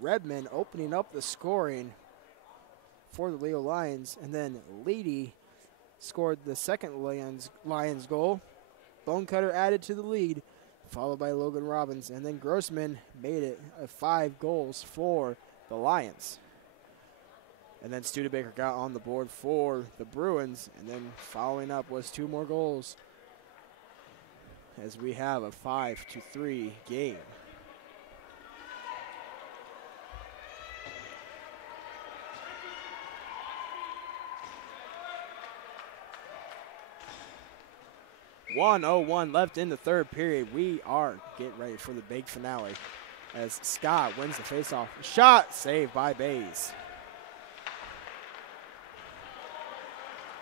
Redmond opening up the scoring for the Leo Lions, and then Leedy scored the second Lions goal. Bonecutter added to the lead, followed by Logan Robbins, and then Grossman made it 5 goals for the Lions. And then Studebaker got on the board for the Bruins, and then following up was 2 more goals as we have a 5-3 game. .101 left in the third period. We are getting ready for the big finale as Scott wins the faceoff. Shot saved by Bays.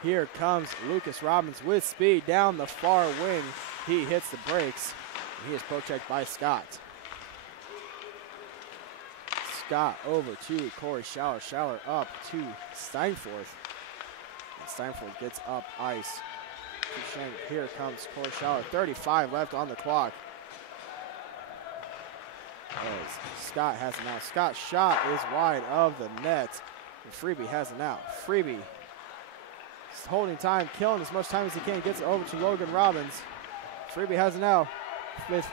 Here comes Lucas Robbins with speed down the far wing. He hits the brakes. He is poke-checked by Scott. Scott over to Corey Schaller. Schaller up to Steinforth. And Steinforth gets up ice. Here comes Corey Schauer. 35 left on the clock. As Scott has it now. Scott's shot is wide of the net. And Freeby has it now. Freeby is holding time, killing as much time as he can. Gets it over to Logan Robbins. Freeby has it now with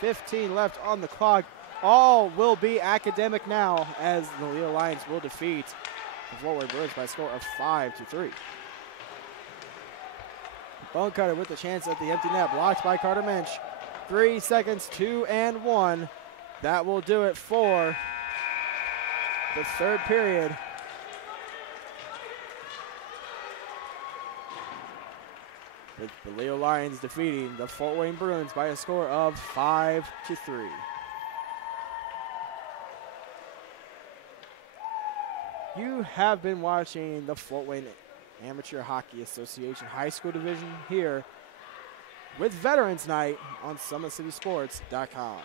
15 left on the clock. All will be academic now as the Leo Lions will defeat the Fort Wayne Bruins by a score of 5-3. Bone Cutter with the chance at the empty net. Blocked by Carter Minch. 3 seconds, 2 and 1. That will do it for the third period. With the Leo Lions defeating the Fort Wayne Bruins by a score of 5-3. You have been watching the Fort Wayne Amateur Hockey Association High School Division here with Veterans Night on SummitCitySports.com.